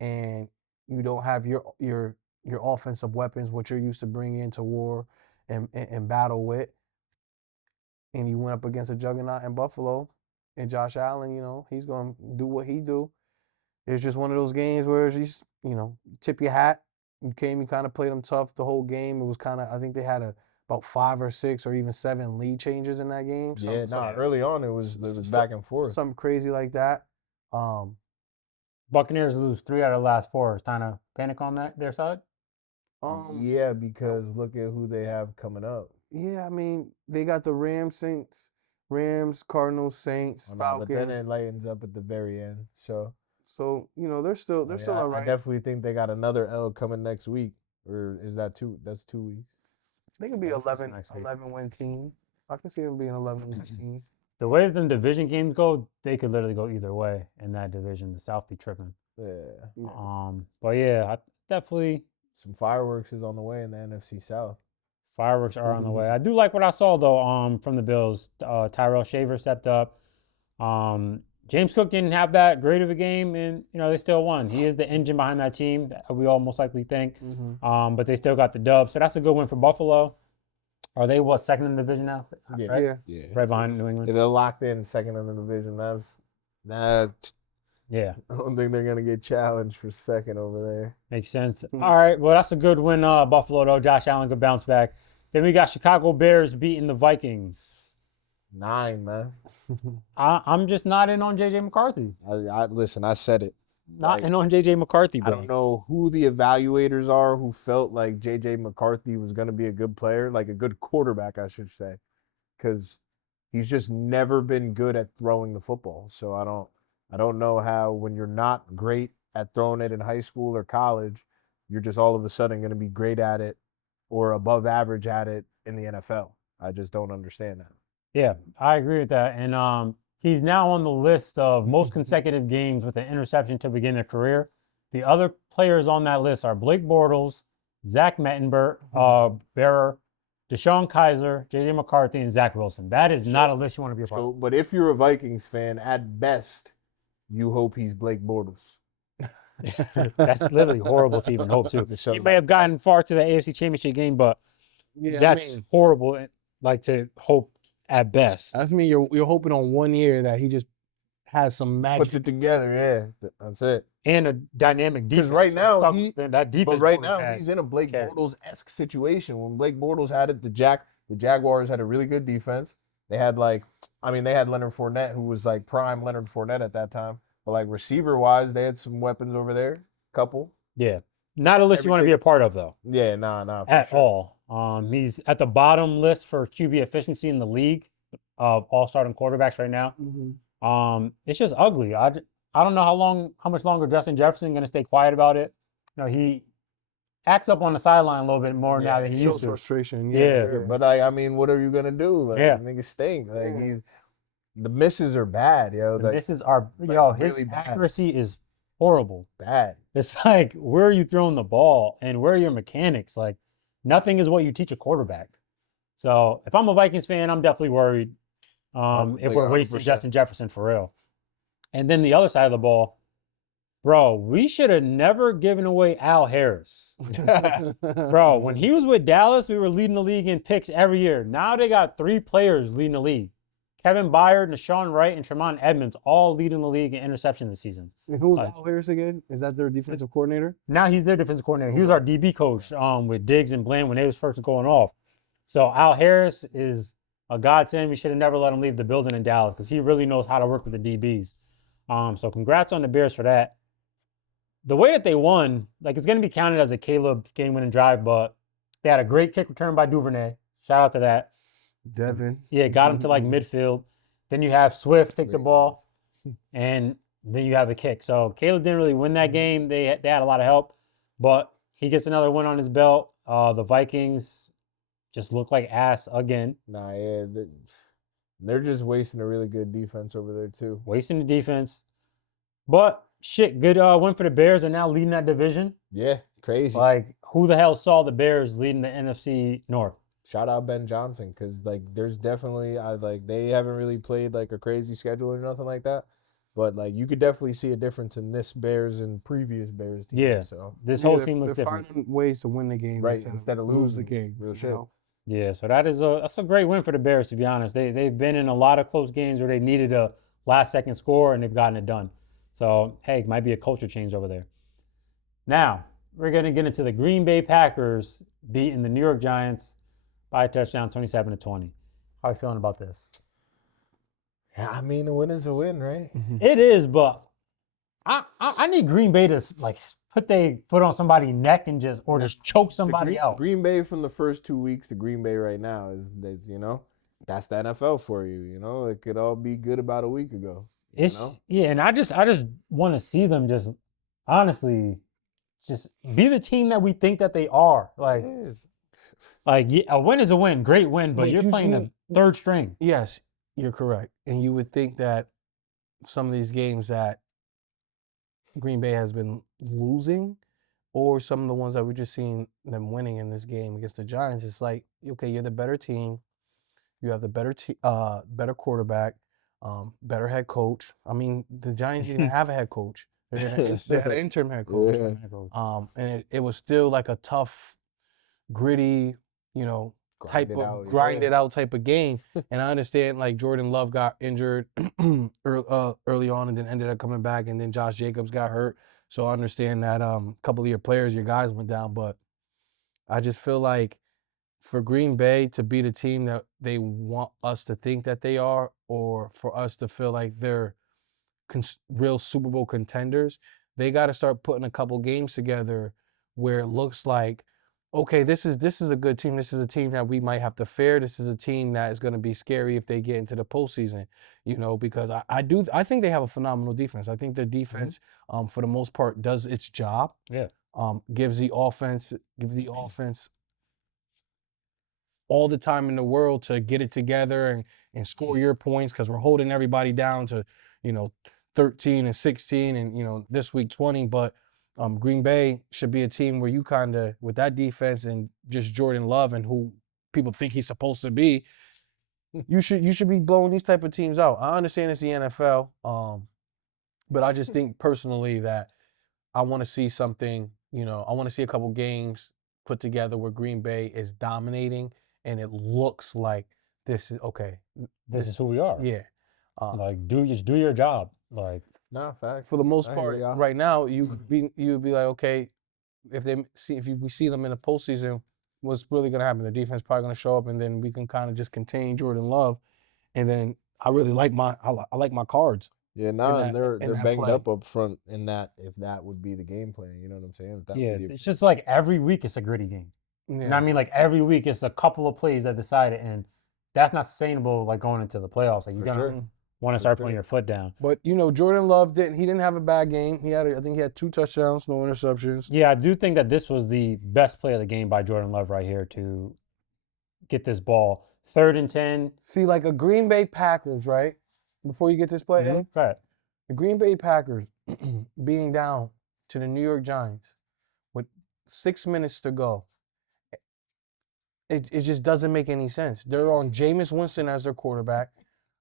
and you don't have your offensive weapons, what you're used to bringing into war and battle with, and you went up against a juggernaut in Buffalo, and Josh Allen, he's going to do what he do. It's just one of those games where it's just, tip your hat. You kind of played them tough the whole game. It was kind of, I think they had about 5 or 6 or even 7 lead changes in that game. Early on it was back and forth. Something crazy like that. Buccaneers lose 3 out of the last 4. Is kind of panic on their side? Yeah, because look at who they have coming up. Yeah, I mean, they got the Rams, Cardinals, Saints, But Falcons. then it lightens up at the very end. So they're still all right. I definitely think they got another L coming next week. Or is that 2? That's 2 weeks. They could be That's 11 next week. win team. I can see them being 11 win team. The way the division games go, they could literally go either way in that division. The South be tripping. Yeah. But yeah, I definitely Some fireworks is on the way in the NFC South. fireworks are on the way. I do like what I saw though. From the Bills, Tyrell Shaver stepped up. James Cook didn't have that great of a game, and they still won. He is the engine behind that team. We all most likely think. But they still got the dub, so that's a good win for Buffalo. Are they second in the division now? Yeah. Right? Yeah. Right behind New England. They're locked in second in the division. Yeah, I don't think they're gonna get challenged for second over there. makes sense. All right, well that's a good win, Buffalo though. Josh Allen could bounce back. Then we got Chicago Bears beating the Vikings. 9, man. I'm just not in on JJ McCarthy. I listen. I said it. not in on JJ McCarthy. I don't know who the evaluators are who felt like JJ McCarthy was going to be a good player, like a good quarterback, I should say, because he's just never been good at throwing the football. So I don't know how when you're not great at throwing it in high school or college, you're just all of a sudden going to be great at it or above average at it in the NFL. I just don't understand that. Yeah, I agree with that. And he's now on the list of most consecutive games with an interception to begin their career. The other players on that list are Blake Bortles, Zach Mettenberg, Bearer, Deshaun Kaiser, JJ McCarthy, and Zach Wilson. That is not a list you want to be a part of. But if you're a Vikings fan, at best, you hope he's Blake Bortles. That's literally horrible to even hope to. He may have gotten far to the AFC Championship game, but that's horrible. Like to hope at best. That's mean you're hoping on 1 year that he just has some magic. Puts it together, yeah. That's it. And a dynamic defense. Because right now, that defense. but right now he's in a Blake Bortles-esque situation. When Blake Bortles had it, the Jaguars had a really good defense. They had they had Leonard Fournette, who was like prime Leonard Fournette at that time. But like receiver-wise, they had some weapons over there, couple. Yeah. Not a list you want to be a part of, though. Yeah, nah. At all. He's at the bottom list for QB efficiency in the league of all starting quarterbacks right now. Mm-hmm. It's just ugly. I don't know how much longer Justin Jefferson going to stay quiet about it. You know, he acts up on the sideline a little bit more now than he used to. Frustration. Yeah. But what are you gonna do? Like, niggas stink. Like the misses are bad, yo. The misses are his really bad. accuracy is horrible. Bad. It's like, where are you throwing the ball and where are your mechanics? Like, nothing is what you teach a quarterback. So if I'm a Vikings fan, I'm definitely worried if we're wasting 100%. Justin Jefferson for real. And then the other side of the ball, bro, we should have never given away Al Harris. Bro, when he was with Dallas, we were leading the league in picks every year. Now they got 3 players leading the league. Kevin Byard, Nashawn Wright, and Tremont Edmonds all leading the league in interceptions this season. And who's Al Harris again? Is that their defensive coordinator? Now he's their defensive coordinator. He was our DB coach with Diggs and Bland when they was first going off. So Al Harris is a godsend. We should have never let him leave the building in Dallas because he really knows how to work with the DBs. So congrats on the Bears for that. The way that they won, like, it's going to be counted as a Caleb game-winning drive, but they had a great kick return by Duvernay. Shout out to that. Devin. Yeah, got him to like midfield. Then you have Swift take the ball, and then you have a kick. So Caleb didn't really win that game. They had a lot of help, but he gets another win on his belt. The Vikings just look like ass again. Nah, yeah. They're just wasting a really good defense over there, too. Wasting the defense. But, shit, good win for the Bears. They're now leading that division. Yeah, crazy. Like, who the hell saw the Bears leading the NFC North? Shout out Ben Johnson, because, like, there's definitely, they haven't really played, like, a crazy schedule or nothing like that. But, like, you could definitely see a difference in this Bears and previous Bears team. Yeah, so this whole team looks different. Finding ways to win the game. Right, instead of lose the game. Real shit. Yeah, so that's a great win for the Bears, to be honest. They've been in a lot of close games where they needed a last-second score, and they've gotten it done. So, hey, it might be a culture change over there. Now, we're going to get into the Green Bay Packers beating the New York Giants by a touchdown, 27-20. How are you feeling about this? Yeah, I mean, a win is a win, right? It is, but I need Green Bay to, like, put their foot on somebody's neck and just choke somebody out. Green Bay from the first 2 weeks to Green Bay right now is that's the NFL for you. You know, it could all be good about a week ago. Yeah, and I just want to see them just honestly just be the team that we think that they are. Like a win is a win, great win, but you're playing the third string. Yes, you're correct. And you would think that some of these games that Green Bay has been losing, or some of the ones that we're just seeing them winning in this game against the Giants, it's like, okay, you're the better team. You have the better quarterback, better head coach. I mean, the Giants didn't have a head coach. They had an interim head coach. Yeah. And it was still like a tough, gritty, grind it out type of game. And I understand, like, Jordan Love got injured early on and then ended up coming back, and then Josh Jacobs got hurt. So I understand that a couple of your players, your guys went down, but I just feel like for Green Bay to be the team that they want us to think that they are, or for us to feel like they're real Super Bowl contenders, they got to start putting a couple games together where it looks like, okay, this is a good team. This is a team that we might have to fear. This is a team that is going to be scary if they get into the postseason, because I think they have a phenomenal defense. I think their defense, for the most part, does its job. Yeah. Gives the offense all the time in the world to get it together and score your points, because we're holding everybody down to, 13 and 16 and, this week 20. But Green Bay should be a team where you kind of, with that defense and just Jordan Love and who people think he's supposed to be, you should be blowing these type of teams out. I understand it's the NFL, but I just think personally that I want to see something, I want to see a couple games put together where Green Bay is dominating and it looks like this is okay. This is who we are. Yeah. Like, just do your job. Like, Nah, fact. for the most I hear part, ya. right now you would be like, okay, if we see them in the postseason, what's really gonna happen? The defense probably gonna show up, and then we can kind of just contain Jordan Love, and then I really like my cards. Yeah, nah, that- and they're in that banged play. up front in that, if that would be the game plan. You know what I'm saying? If that yeah, would be the- it's just like every week it's a gritty game. You know what I mean? Like every week it's a couple of plays that decide it, and that's not sustainable. Like going into the playoffs, like you're For gonna sure. want to For start sure. putting your foot down. But Jordan Love didn't have a bad game. I think he had 2 touchdowns, no interceptions. Yeah, I do think that this was the best play of the game by Jordan Love right here to get this ball 3rd and 10. See, like a Green Bay Packers, right? Before you get this play, Eddie? Right. The Green Bay Packers being down to the New York Giants with 6 minutes to go. It just doesn't make any sense. They're on Jameis Winston as their quarterback.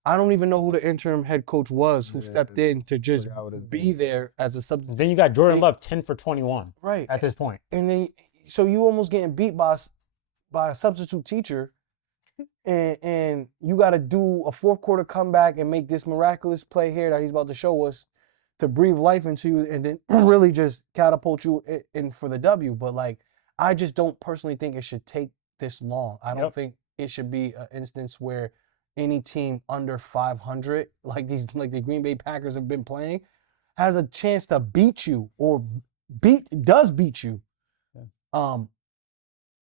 I don't even know who the interim head coach was who Yeah, stepped in to just forgot what his be name- there as a sub. Then you got Jordan Love 10 for 21 Right. at this point. And then so you almost getting beat by a substitute teacher, and you got to do a 4th quarter comeback and make this miraculous play here that he's about to show us to breathe life into you, and then really just catapult you in for the W. But like, I just don't personally think it should take this long. I don't Yep. think it should be an instance where any team under 500, like the Green Bay Packers have been playing, has a chance to beat you or does beat you. Yeah.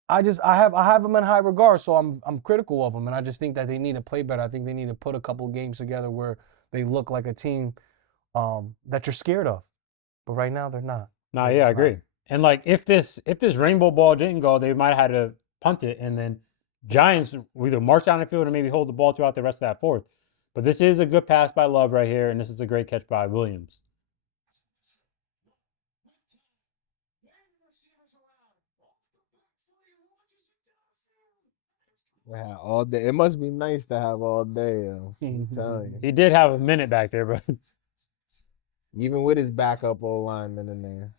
I have them in high regard, so I'm critical of them, and I just think that they need to play better. I think they need to put a couple games together where they look like a team that you're scared of. But right now they're not. Nah, They're yeah, I just not. agree. And like if this rainbow ball didn't go, they might have had to punt it, and then Giants will either march down the field or maybe hold the ball throughout the rest of that 4th. But this is a good pass by Love right here, and this is a great catch by Williams. Yeah, all day. It must be nice to have all day. I'm telling you. He did have a minute back there, but Even with his backup old lineman in there.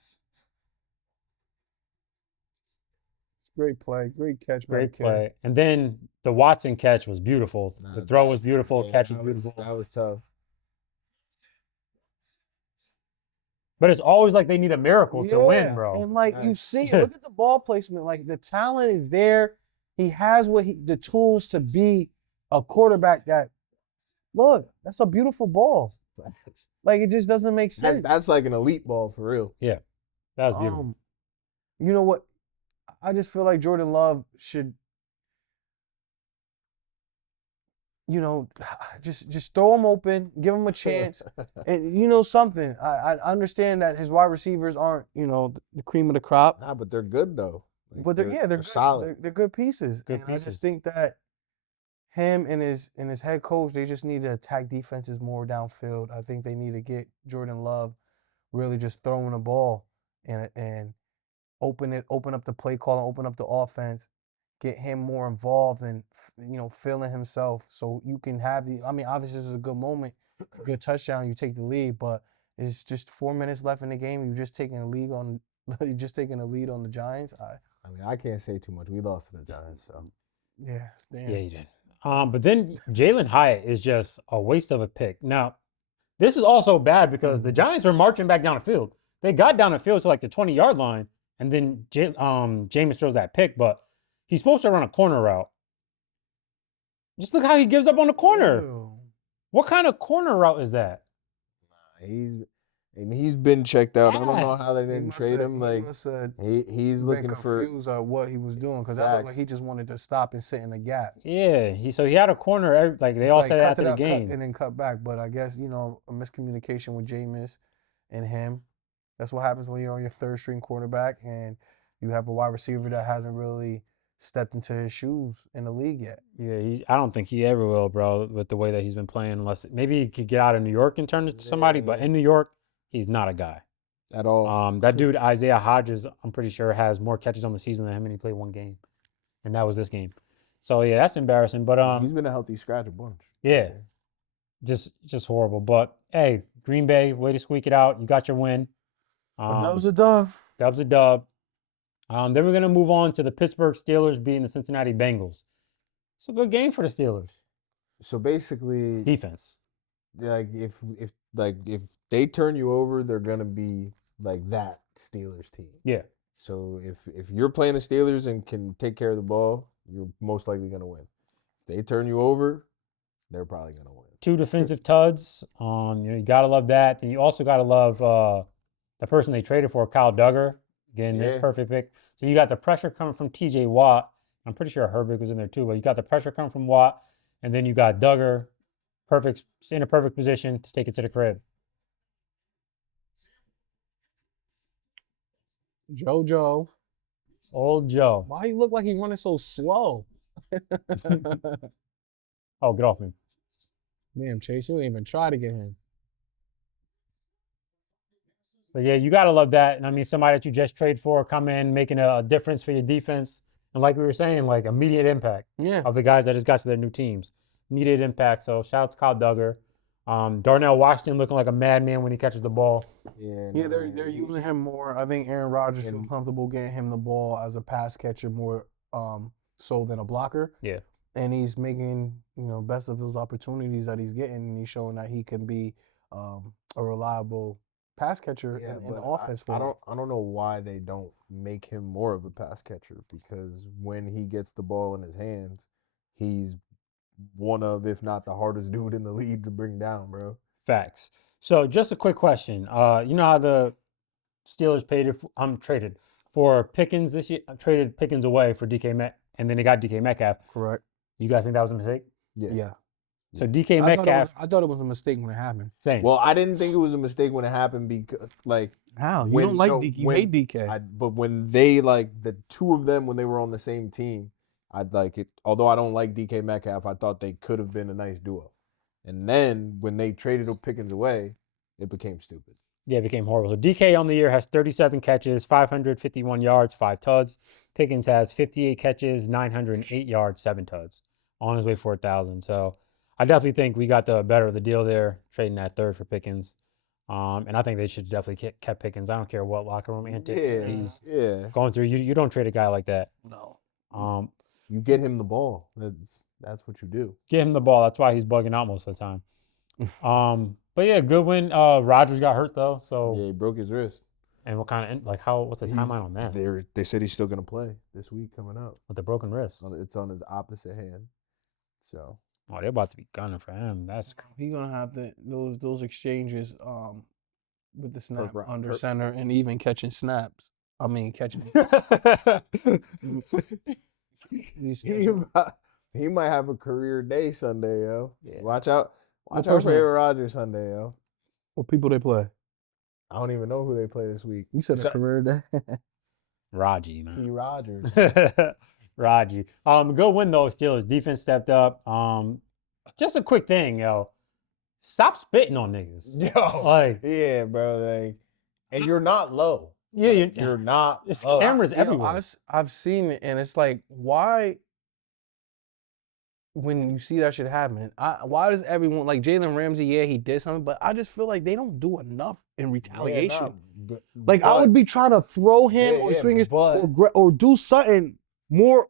Great play, great catch, by the great kid. play. And then the Watson catch was beautiful. Nah, The throw was Yeah, beautiful, catch was that beautiful. That was tough. But it's always like they need a miracle to win, bro. And like you Nice. see, look at the ball placement. Like the talent is there. He has the tools to be a quarterback that. Look, that's a beautiful ball. Like it just doesn't make sense. That's like an elite ball for real. That was beautiful. You know what? I just feel like Jordan Love should, just throw him open, give him a chance, and something. I understand that his wide receivers aren't, the cream of the crop, Nah, but they're good though. Like, but they're good. solid. They're good pieces. Good And I pieces. just think that him and his head coach, they just need to attack defenses more downfield. I think they need to get Jordan Love really just throwing the ball and open up the play call and open up the offense, get him more involved and feeling himself so you can have obviously this is a good moment, good touchdown, you take the lead, but it's just 4 minutes left in the game. You're just taking a lead on the Giants. I mean, I can't say too much. We lost to the Giants, so Yeah, damn. Yeah, you did. But then Jalen Hyatt is just a waste of a pick. Now, this is also bad because the Giants are marching back down the field. They got down the field to like the 20-yard line, and then Jameis throws that pick, but he's supposed to run a corner route. Just look how he gives up on the corner. Ew. What kind of corner route is that? he's And he's been checked out. I don't know how they He didn't must trade have- him. he Like must have he's been looking for. confused at what he was doing because that looked like Facts. he just wanted to stop and sit in the gap. Yeah, he had a corner. Like they It's all like said cut after it the out, cut, game. and then cut back. But I guess a miscommunication with Jameis and him. That's what happens when you're on your third string quarterback and you have a wide receiver that hasn't really stepped into his shoes in the league yet. Yeah, I don't think he ever will, bro, with the way that he's been playing. Unless maybe he could get out of New York and turn into somebody. But in New York, he's not a guy. At all. That dude Isaiah Hodges, I'm pretty sure has more catches on the season than him, and he played one game, and that was this game. So yeah, that's embarrassing. But He's been a healthy scratch a bunch. yeah, just horrible. But hey, Green Bay, way to squeak it out. You got your win. Dub's a dub. Dub's a dub. Then we're gonna move on to the Pittsburgh Steelers beating the Cincinnati Bengals. It's a good game for the Steelers. So basically, Defense. like if they turn you over, they're gonna be like that Steelers team. Yeah. So if you're playing the Steelers and can take care of the ball, you're most likely gonna win. If they turn you over, they're probably gonna win. 2 defensive tuds. You gotta love that. And you also gotta love the person they traded for, Kyle Duggar. Again, this Yeah. perfect pick. So you got the pressure coming from TJ Watt. I'm pretty sure Herbig was in there too, but you got the pressure coming from Watt, and then you got Duggar, in a perfect position to take it to the crib. JoJo. Old Joe. Why he look like he running so slow? Oh, get off me. Damn, Chase, you didn't even try to get him. But yeah, you gotta love that. And I mean, somebody that you just trade for come in, making a difference for your defense, and like we were saying, like immediate impact Yeah. of the guys that just got to their new teams. Immediate impact. So shout out to Kyle Duggar. Darnell Washington looking like a madman when he catches the ball. Yeah, they're using him more. I think Aaron Rodgers feels comfortable getting him the ball as a pass catcher more so than a blocker. Yeah. And he's making, best of those opportunities that he's getting, and he's showing that he can be a reliable pass catcher in the offense for him. I don't know why they don't make him more of a pass catcher, because when he gets the ball in his hands, he's one of, if not the hardest dude in the league to bring down, bro. Facts. So just a quick question. You know how the Steelers traded for Pickens this year, traded Pickens away for DK Metcalf, and then they got DK Metcalf. Correct. You guys think that was a mistake? Yeah. So DK Metcalf, I thought it was a mistake when it happened. same. Well, I didn't think it was a mistake when it happened because, like, How? You When- don't like no, DK. You when- hate DK. but when they, like, the two of them, when they were on the same team, I'd like it. Although I don't like DK Metcalf, I thought they could have been a nice duo. And then when they traded Pickens away, it became stupid. Yeah, it became horrible. So DK on the year has 37 catches, 551 yards, 5 tuds. Pickens has 58 catches, 908 yards, 7 tuds. On his way for 1,000. So I definitely think we got the better of the deal there, trading that third for Pickens. And I think they should definitely kept Pickens. I don't care what locker room antics he's Yeah. going through. You don't trade a guy like that. No. You get him the ball. That's what you do. Get him the ball. That's why he's bugging out most of the time. But yeah, good win. Rodgers got hurt though. So Yeah, he broke his wrist. and what kind of what's the timeline on that They said he's still gonna play this week coming up. with the broken wrist? It's on his opposite hand. So Oh, they're about to be gunning for him. That's He's gonna have those exchanges with the snap Bro- under per- center and even catching snaps. I mean catching. these he might have a career day Sunday, yo. Yeah. Watch out What for person? Aaron Rodgers Sunday, yo. What people they play? I don't even know who they play this week. You said So- a career day. Raji, man. E. Rodgers. Raji. Good win though, Steelers. Defense stepped up. Just a quick thing, yo. Stop spitting on niggas. Yo. Like, Yeah, bro. Like, and you're not low. yeah, You're not There's low. cameras You know, everywhere. I've seen it, and it's like, why? When you see that shit happen, why does everyone like Jalen Ramsey? Yeah, he did something, but I just feel like they don't do enough in retaliation. Like I would be trying to throw him or swing his or do something more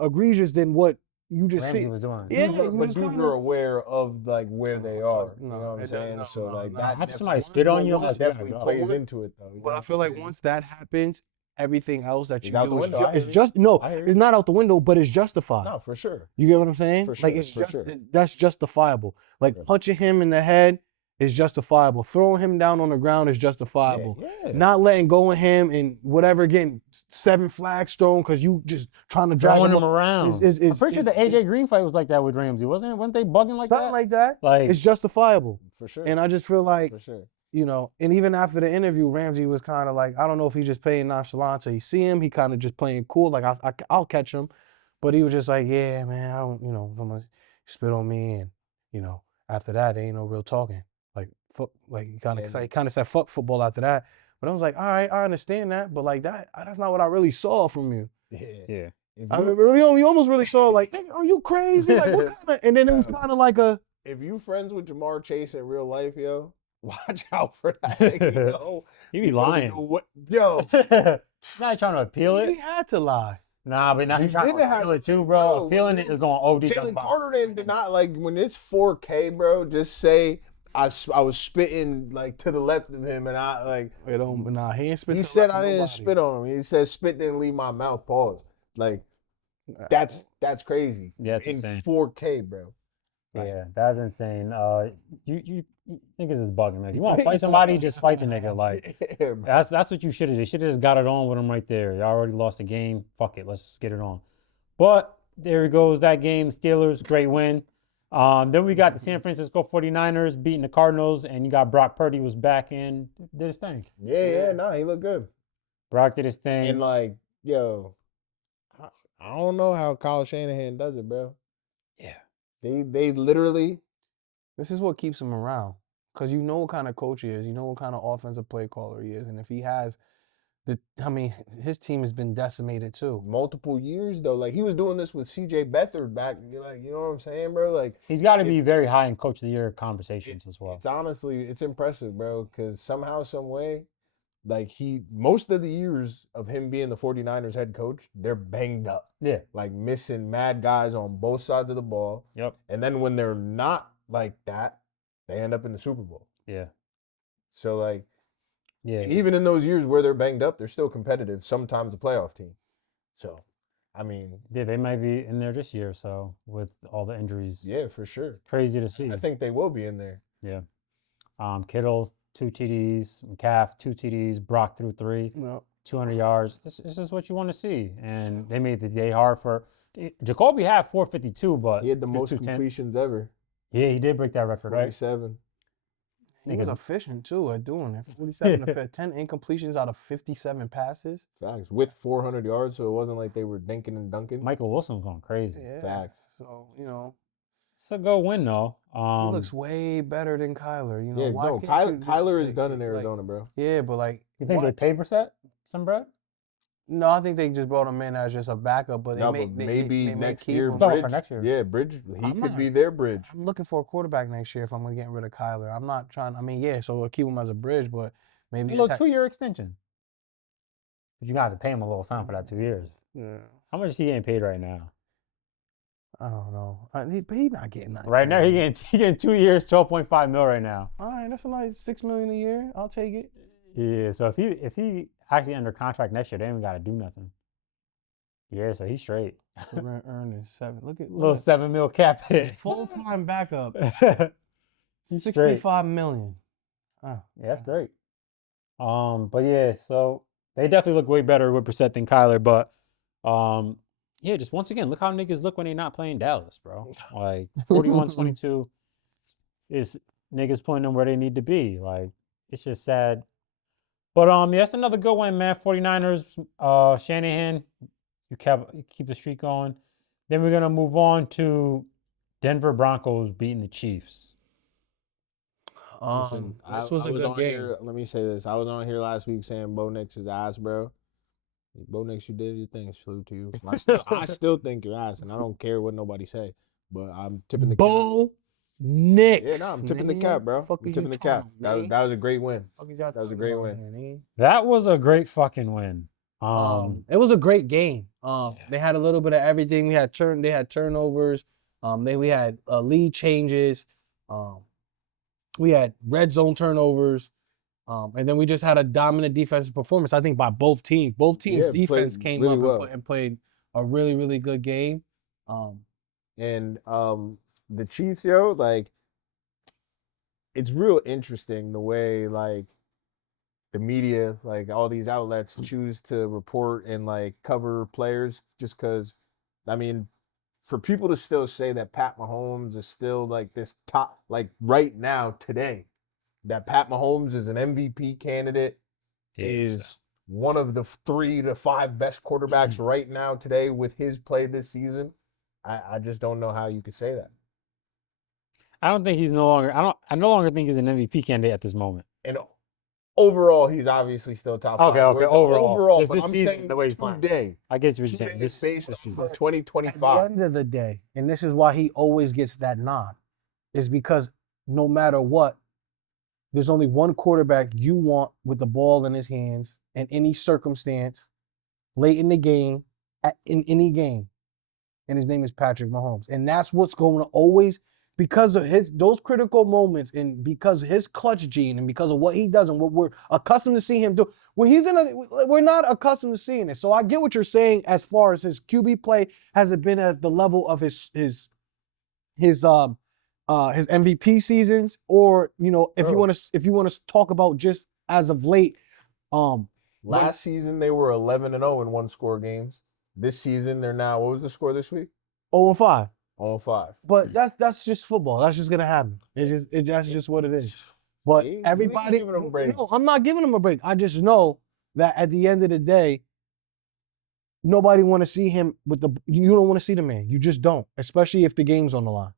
egregious than what you just Ramsey see. was doing. Yeah, but it's you kinda- were aware of like where they are. You No, know what I'm it saying? doesn't- So no, like no. that. Have def- somebody spit on you? that Like, you gotta definitely go. plays into it though. you But know I what feel I'm like saying? once that happens, everything else that It's you out do the window. I is hear just you. no, I hear it's not out the window, but it's justified. No, for sure. You get what I'm saying? For Like sure, it's for just sure. that's justifiable. Like Sure. punching him in the head is justifiable. Throwing him down on the ground is justifiable. Yeah. Not letting go of him and whatever, getting 7 flags thrown because you just trying to drag Throwing him him up around. is- I'm pretty sure the AJ Green fight was like that with Ramsey, wasn't it? Weren't they bugging like something that? like that. Like, It's justifiable. For sure. And I just feel like, For sure. you know, and even after the interview, Ramsey was kind of like, I don't know if he just playing nonchalant. So he see him, he kind of just playing cool, like I'll catch him. But he was just like, yeah, man, I don't, you know, someone spit on me, and you know, after that, there ain't no real talking. Like he kind of said fuck football after that. But I was like, all right, I understand that, but like that's not what I really saw from you. Yeah. yeah. If I you, really, you almost really saw like, nigga, are you crazy? Like what kind of? And then it was kind of like a. if you friends with Jamar Chase in real life, yo, watch out for that nigga, yo. He be You don't lying. know what- yo, Not trying to appeal He it. had to lie. Nah, but now he's He trying to didn't have- appeal it too, bro. Bro, Appealing it is going OD. Jalen Carter did not like when it's 4K, bro. Just say I was spitting like to the left of him, and I like It don't. Nah, he ain't spit. he to the said left of I didn't nobody. spit on him. He said spit didn't leave my mouth. Pause. Like that's crazy. Yeah, it's in insane. 4K, bro. Yeah, that's insane. You niggas is bugging, man. You want to fight somebody, just fight the nigga. Like Yeah, bro. that's what you should have. They should have just got it on with him right there. Y'all already lost the game. Fuck it, let's just get it on. But there goes that game. Steelers, great win. Then we got the San Francisco 49ers beating the Cardinals, and you got Brock Purdy was back in, did his thing. Yeah, nah, he looked good. Brock did his thing. And like, yo, I don't know how Kyle Shanahan does it, bro. Yeah. They literally This is what keeps him around, because you know what kind of coach he is. You know what kind of offensive play caller he is, and if he has his team has been decimated too. multiple years though. Like he was doing this with CJ Beathard back, like you know what I'm saying, bro? Like He's got to be very high in Coach of the Year conversations as well. it's honestly it's impressive, bro, because somehow, some way, like most of the years of him being the 49ers head coach, they're banged up. Yeah. Like missing mad guys on both sides of the ball. Yep. And then when they're not like that, they end up in the Super Bowl. Yeah. So like Yeah. and even in those years where they're banged up, they're still competitive, sometimes a playoff team. So, I mean, Yeah, they might be in there this year, so with all the injuries. yeah, for sure. Crazy to see. I think they will be in there. Yeah. Kittle, 2 TDs, McCaff, 2 TDs, Brock threw 3, No. 200 yards. This is what you want to see. And they made the day hard for Jacoby had 452, but He had the threw most 210. completions ever. Yeah, he did break that record, right? 47. He was Nigga. efficient too at doing it. 47 to 10 incompletions out of 57 passes. Facts. With 400 yards, so it wasn't like they were dinking and dunking. Michael Wilson was going crazy. Yeah. Facts. So, you know, It's a good win, though. he looks way better than Kyler. You know, Yeah, why no, can't you just, Kyler is like- done in like- Arizona, bro. Yeah, but like, You think why- they paid Brissett some bread? No, I think they just brought him in as just a backup, but they No, may, but they- maybe they may next keep year, him. No, Bridge. for next year. Yeah, Bridge. He I'm could not- be their bridge. I'm looking for a quarterback next year if I'm gonna get rid of Kyler. I'm not trying. I mean, yeah, so we'll keep him as a bridge, but maybe A little just 2-year extension. But you got to pay him a little something for that 2 years. yeah, How much is he getting paid right now? I don't know. But he's not getting that. Right now, he getting 2 years, 12.5 mil right now. All right, that's a nice $6 million a year. I'll take it. Yeah, so if he actually under contract next year, they ain't got to do nothing. Yeah, so he's straight. We're gonna earn this 7. Look at Little 7 mil cap hit. full-time backup. He's straight. 65 million. Oh, Yeah, that's great. But yeah, so they definitely look way better with Brissett than Kyler. But yeah, just once again, look how niggas look when they're not playing Dallas, bro. Like 41-22 is niggas putting them where they need to be. Like it's just sad. But yeah, that's another good one, man. 49ers, Shanahan, you keep the streak going. Then we're gonna move on to Denver Broncos beating the Chiefs. Listen, this was a I good on game. Here, let me say this. I was on here last week saying Bo Nix is ass, bro. Bo Nix, you did your thing. Salute to you. I still think you're ass, and I don't care what nobody say. But I'm tipping the cap. Bo Nix. Yeah, no, I'm tipping the cap, bro. Fuck I'm is tipping you the cap. talking, That was, man? that was a great win. Fuck is y'all That was a talking great about win. here, nigga? That was a great fucking win. It was a great game. They had a little bit of everything. We had they had turnovers. We had lead changes. We had red zone turnovers. And then we just had a dominant defensive performance. I think by both teams. Both teams' Yeah, defense played came really up well. and played a really, really good game. And the Chiefs, yo, like it's real interesting the way like the media, like all these outlets, choose to report and like cover players just because. I mean, for people to still say that Pat Mahomes is still like this top, like right now today, that Pat Mahomes is an MVP candidate, is one of the 3 to 5 best quarterbacks right now today with his play this season. I just don't know how you could say that. I don't think he's no longer. I no longer think he's an MVP candidate at this moment. And overall, he's obviously still top 5. Okay. Overall, just but this I'm season, saying the way he's playing. today. I get what you're saying. This based this on season. At 2025. the end of the day, and this is why he always gets that nod, is because no matter what, there's only one quarterback you want with the ball in his hands in any circumstance, late in the game, in any game, and his name is Patrick Mahomes. And that's what's going to always, because of those critical moments and because of his clutch gene and because of what he does and what we're accustomed to seeing him do. We're not accustomed to seeing it. So I get what you're saying as far as his QB play hasn't been at the level of his MVP seasons, or if you want to talk about just as of late. Last season they were 11-0 in 1-score games. This season they're now, what was the score this week? 0-5. 0-5. But that's just football. That's just gonna happen. That's just what it is. But See? everybody, You ain't giving him a break. no, I'm not giving him a break. I just know that at the end of the day, nobody want to see him you don't want to see the man. You just don't, especially if the game's on the line.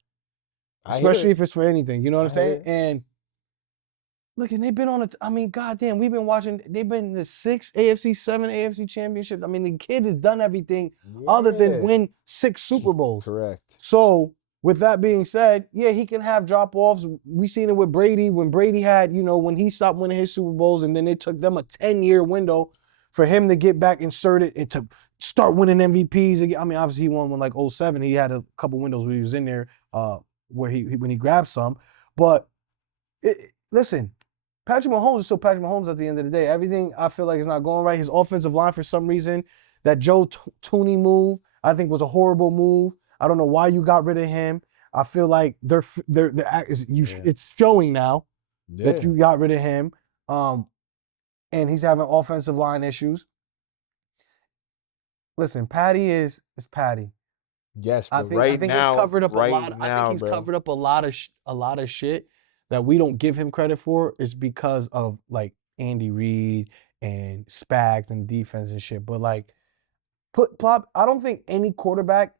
Especially if it's for anything. You know what I'm saying? And look, and they've been on it. I mean, goddamn, we've been watching. They've been in the 6 AFC, 7 AFC championships. I mean, the kid has done everything other than win 6 Super Bowls. Correct. So, with that being said, yeah, he can have drop-offs. We seen it with Brady when Brady had, when he stopped winning his Super Bowls, and then it took them a 10-year window for him to get back inserted and to start winning MVPs again. I mean, obviously he won one like 07. He had a couple windows where he was in there when he grabbed some. But listen, Patrick Mahomes is still Patrick Mahomes at the end of the day. Everything I feel like is not going right. His offensive line, for some reason, that Joe Tooney move, I think was a horrible move. I don't know why you got rid of him. I feel like it's showing now that you got rid of him. And he's having offensive line issues. Listen, Patty is Patty. Yes, but I think he's covered up a lot of shit that we don't give him credit for. Is because of like Andy Reid and Spags and defense and shit. But like, I don't think any quarterback,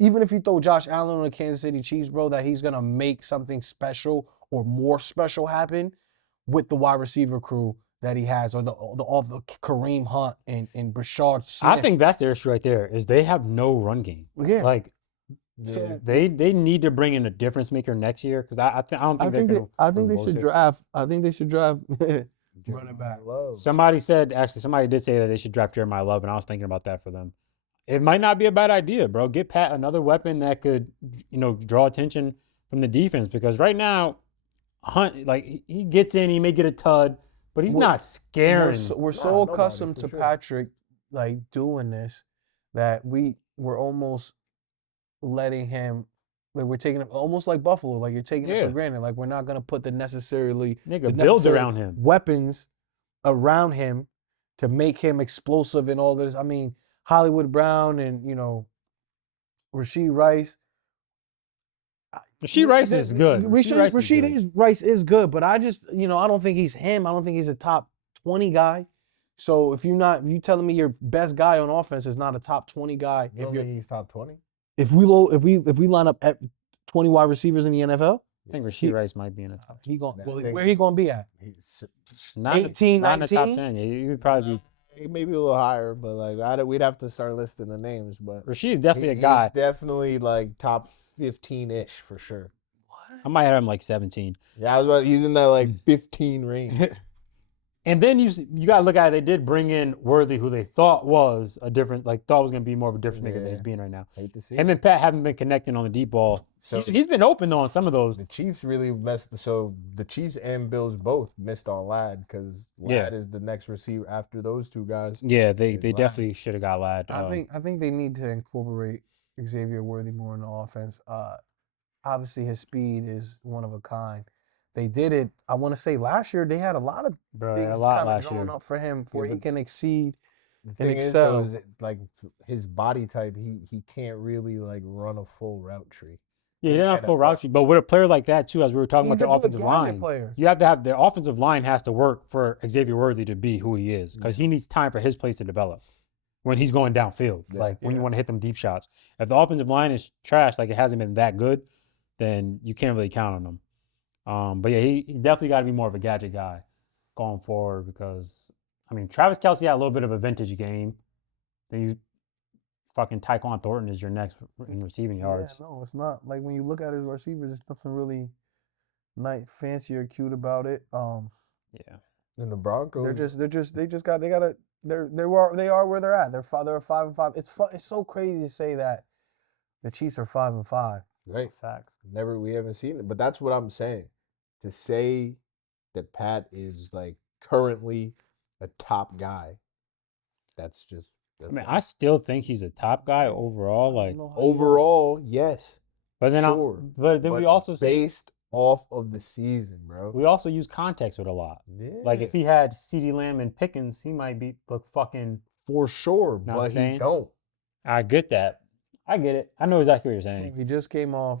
even if you throw Josh Allen on the Kansas City Chiefs, bro, that he's gonna make something special or more special happen with the wide receiver crew that he has, or the Kareem Hunt and Brashard Smith. I think that's their issue right there, is they have no run game. Yeah. Like, so they need to bring in a difference maker next year, because I don't think they're going to. I think they should draft running back. Somebody did say that they should draft Jeremiah Love, and I was thinking about that for them. It might not be a bad idea, bro. Get Pat another weapon that could, draw attention from the defense, because right now, Hunt, like, he gets in, he may get a tud, but he's not scaring. We're so accustomed to Patrick like doing this that we're almost letting him, like, we're taking it almost like Buffalo, like you're taking it for granted. Like, we're not gonna put the necessary around him, weapons around him to make him explosive and all this. I mean, Hollywood Brown and Rashee Rice. Rashee Rice is good. Rashee Rice is good, but I just, I don't think he's him. I don't think he's a top 20 guy. So if you telling me your best guy on offense is not a top 20 guy, You don't think he's top 20? if we line up at 20 wide receivers in the NFL, I think Rashee Rice might be in the top. Where he gonna be at? Not 18, not in the top 19? 10. You would probably be. Maybe a little higher, but like we'd have to start listing the names. But Rashee is definitely a guy. He's definitely like top 15-ish for sure. I might have him like 17. Yeah, he's in that like 15 range. And then you got to look at it. They did bring in Worthy, who they thought was a different, thought was going to be more of a difference maker than he's being right now. Hate to see Him and Pat haven't been connecting on the deep ball. So he's been open though on some of those. The Chiefs really messed. So the Chiefs and Bills both missed on Ladd, because Ladd is the next receiver after those two guys. Yeah, they definitely should have got Ladd. I think they need to incorporate Xavier Worthy more in the offense. Obviously his speed is one of a kind, They did it. I want to say last year they had a lot of Bro, things a lot kind of last drawn year. up for him where he but can exceed. The And thing is, though, excel. is it, like his body type, he can't really like run a full route tree. Yeah, he in didn't have full NFL. route tree, but with a player like that too, as we were talking He's about a the offensive gadget line, player. you have to have the offensive line has to work for Xavier Worthy to be who he is because he needs time for his plays to develop when he's going downfield, Yeah, like when you want to hit them deep shots. If the offensive line is trash, like it hasn't been that good, then you can't really count on him. But yeah, he definitely got to be more of a gadget guy going forward because I mean Travis Kelce had a little bit of a vintage game. Then you fucking Tyquan Thornton is your next in receiving yards. Yeah, no, it's not. Like when you look at his receivers, there's nothing really nice, fancy or cute about it. Yeah. And the Broncos, They are where they're at. They're 5-5. It's so crazy to say that the Chiefs are 5-5. right? Facts. We haven't seen it, but that's what I'm saying. To say that Pat is like currently a top guy, that's just. I mean, I still think he's a top guy overall. Like, Overall, yes. but then, sure. but then we also say based off of the season, bro. we also use context with a lot. Yeah. Like, if he had CeeDee Lamb and Pickens, he might be look fucking. for sure, Know what but I'm he saying? don't. I get that. I get it. I know exactly what you're saying. He just came off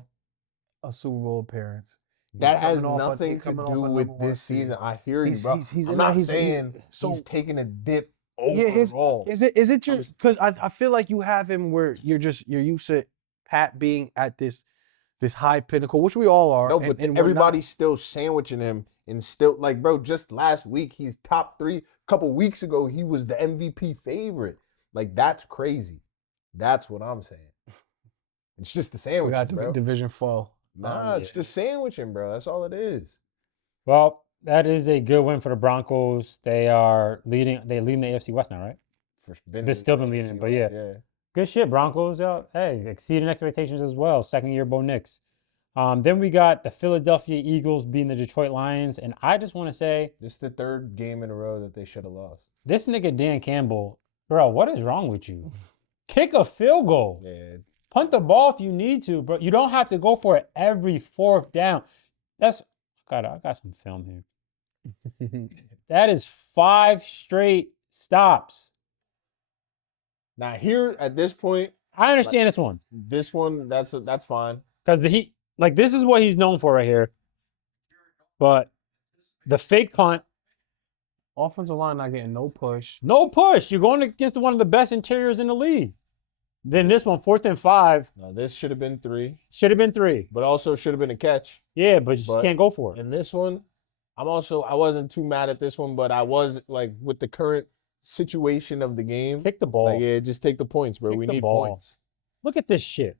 a Super Bowl appearance. That has coming off a- nothing he's to coming off do a with number one this seed. season. I hear you, He's- bro. he's- he's- I'm no, not he's- saying so- he's taking a dip Yeah, overall. Is it just because I feel like you have him where you're used to Pat being at this high pinnacle, which we all are. No, but and we're everybody's still sandwiching him and still like, bro, just last week he's top 3. A couple weeks ago, he was the MVP favorite. Like, that's crazy. That's what I'm saying. It's just the we sandwich, got bro. division fall. Nah, it's just sandwiching, bro. That's all it is. Well, that is a good win for the Broncos. They are leading. They leading the AFC West now, right? They've still been leading, but yeah. Good shit, Broncos. Hey, exceeding expectations as well. Second year Bo Nix. Then we got the Philadelphia Eagles beating the Detroit Lions, and I just want to say This is the 3rd game in a row that they should have lost. this nigga Dan Campbell, bro, what is wrong with you? Kick a field goal. Yeah. Punt the ball if you need to, bro. You don't have to go for it every 4th down. I got some film here. That is 5 straight stops. Now here at this point, I understand this one that's fine. because this is what he's known for right here. But the fake punt, Offensive line not getting no push. no push. You're going against one of the best interiors in the league. Then this one, 4th and 5, Now this should have been 3, should have been 3. but also should have been a catch. Yeah, but you just But- can't go for it. And this one, I wasn't too mad at this one, but I was like with the current situation of the game. Kick the ball. Like, yeah, just take the points, bro. Kick We the need ball. points. Look at this shit.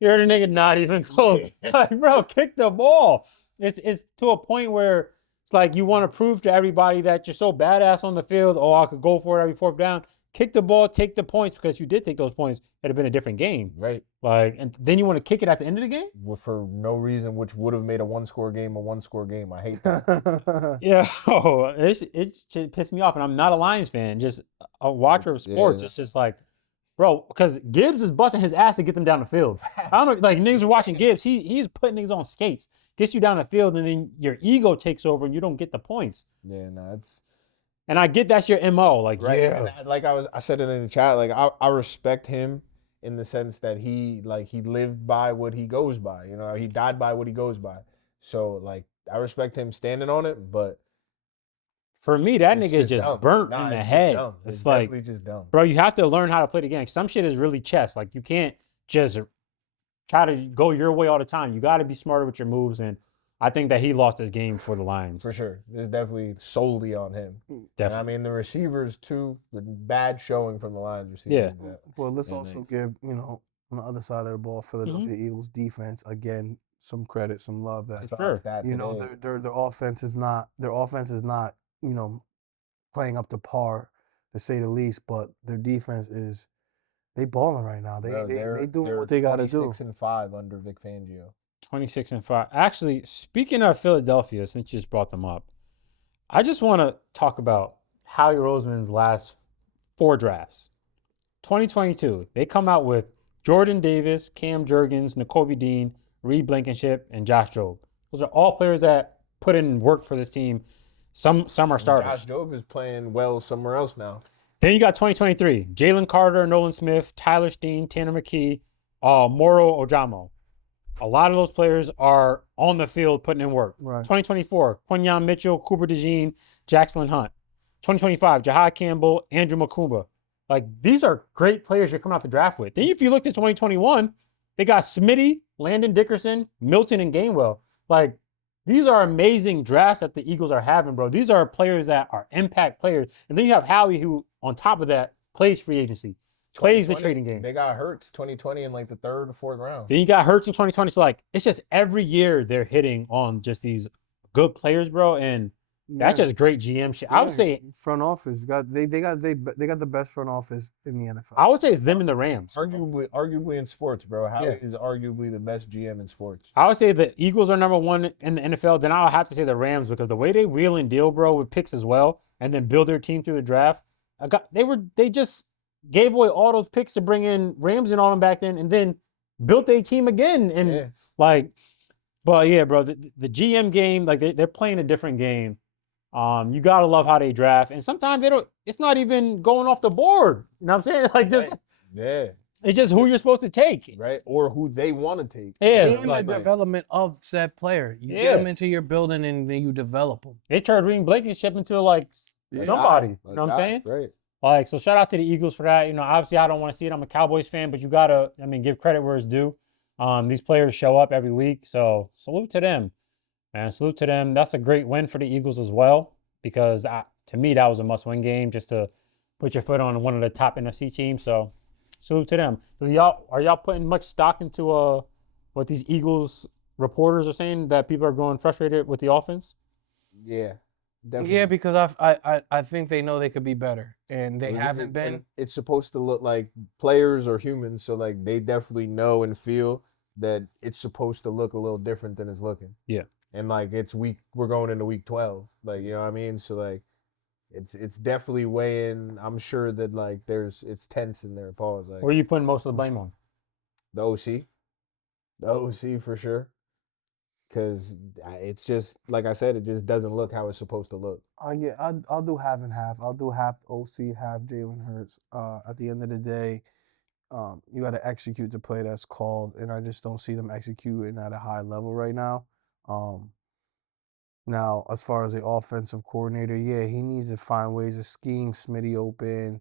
You heard a nigga not even close. Like, bro, kick the ball. It's to a point where it's like you want to prove to everybody that you're so badass on the field. Oh, I could go for it every 4th down. Kick the ball, take the points because you did take those points. It'd have been a different game. Right. Like, and then you want to kick it at the end of the game? For no reason, which would have made a one-score game a one-score game. I hate that. Yeah, it should piss me off. And I'm not a Lions fan, just a watcher of sports. Yeah. It's just like, bro, because Gibbs is busting his ass to get them down the field. I don't know, like niggas are watching Gibbs. He's putting niggas on skates, gets you down the field, and then your ego takes over and you don't get the points. Yeah, no, it's And I get that's your MO. Like, right. yeah. And like I said it in the chat. Like I respect him in the sense that he lived by what he goes by. You know, he died by what he goes by. So like I respect him standing on it, but For me, that it's nigga is just dumb. burnt Nah, in the it's just head. dumb. It's like, definitely just dumb. bro, you have to learn how to play the game. Some shit is really chess. Like, you can't just try to go your way all the time. You got to be smarter with your moves. And I think that he lost his game for the Lions. For sure. It's definitely solely on him. And I Definitely. mean, the receivers, too, the bad showing from the Lions receivers. Yeah. Well, let's And also give, on the other side of the ball, Philadelphia Eagles defense, again, some credit, some love that, For sure. That their offense is not, playing up to par, to say the least, but their defense is, they balling right now. They doing what they got to do. 26-5 under Vic Fangio. 26-5. Actually, speaking of Philadelphia, since you just brought them up, I just want to talk about Howie Roseman's last 4 drafts. 2022, they come out with Jordan Davis, Cam Jurgens, N'Kobe Dean, Reed Blankenship, and Josh Jobe. Those are all players that put in work for this team. Some are starters. Josh Jobe is playing well somewhere else now. Then you got 2023. Jalen Carter, Nolan Smith, Tyler Steen, Tanner McKee, Moro Ojamo. A lot of those players are on the field putting in work. Right. 2024, Quinyon Mitchell, Cooper DeJean, Jackson Hunt. 2025, Jahad Campbell, Andrew Makumba. Like, these are great players you're coming out the draft with. Then if you looked at 2021, they got Smitty, Landon Dickerson, Milton, and Gainwell. Like, these are amazing drafts that the Eagles are having, bro. These are players that are impact players. And then you have Howie, who, on top of that, plays free agency, plays the 2020, trading game. They got Hurts 2020 in like the 3rd or 4th round. Then you got Hurts in 2020. So, like, it's just every year they're hitting on just these good players, bro. And that's just great GM shit. I would say front office they got the best front office in the NFL. I would say it's them and the Rams. Arguably in sports, bro. Howie is arguably the best GM in sports. I would say the Eagles are number 1 in the NFL. Then I'll have to say the Rams because the way they wheel and deal, bro, with picks as well, and then build their team through the draft. They just gave away all those picks to bring in Rams and all them back then, and then built their team again. And but yeah, bro, the GM game, like they're playing a different game. You gotta love how they draft, and sometimes they don't. It's not even going off the board. You know what I'm saying? Like just it's just who you're supposed to take, right? Or who they want to take. Yeah, and the development of said player. You get them into your building, and then you develop them. They turned Reem Blankenship into like somebody. You know what I'm saying? Right. Like, so shout out to the Eagles for that. You know, obviously I don't want to see it. I'm a Cowboys fan, but you gotta, give credit where it's due. These players show up every week, so salute to them. Man, salute to them. That's a great win for the Eagles as well, because to me, that was a must-win game just to put your foot on one of the top NFC teams. So salute to them. So are y'all putting much stock into what these Eagles reporters are saying, that people are growing frustrated with the offense? Yeah, definitely. Yeah, because I think they know they could be better, and they haven't been. And it's supposed to look like players are humans, so like they definitely know and feel that it's supposed to look a little different than it's looking. Yeah. And like we're going into week 12. Like, you know what I mean? So like it's definitely weighing. I'm sure that like it's tense in there. Pause. Like, Where are you putting most of the blame on? the OC for sure. Because it's just, like I said, it just doesn't look how it's supposed to look. I'll do half and half. I'll do half OC, half Jalen Hurts. At the end of the day, you got to execute the play that's called, and I just don't see them executing at a high level right now. Now, as far as the offensive coordinator, yeah, he needs to find ways to scheme Smitty open,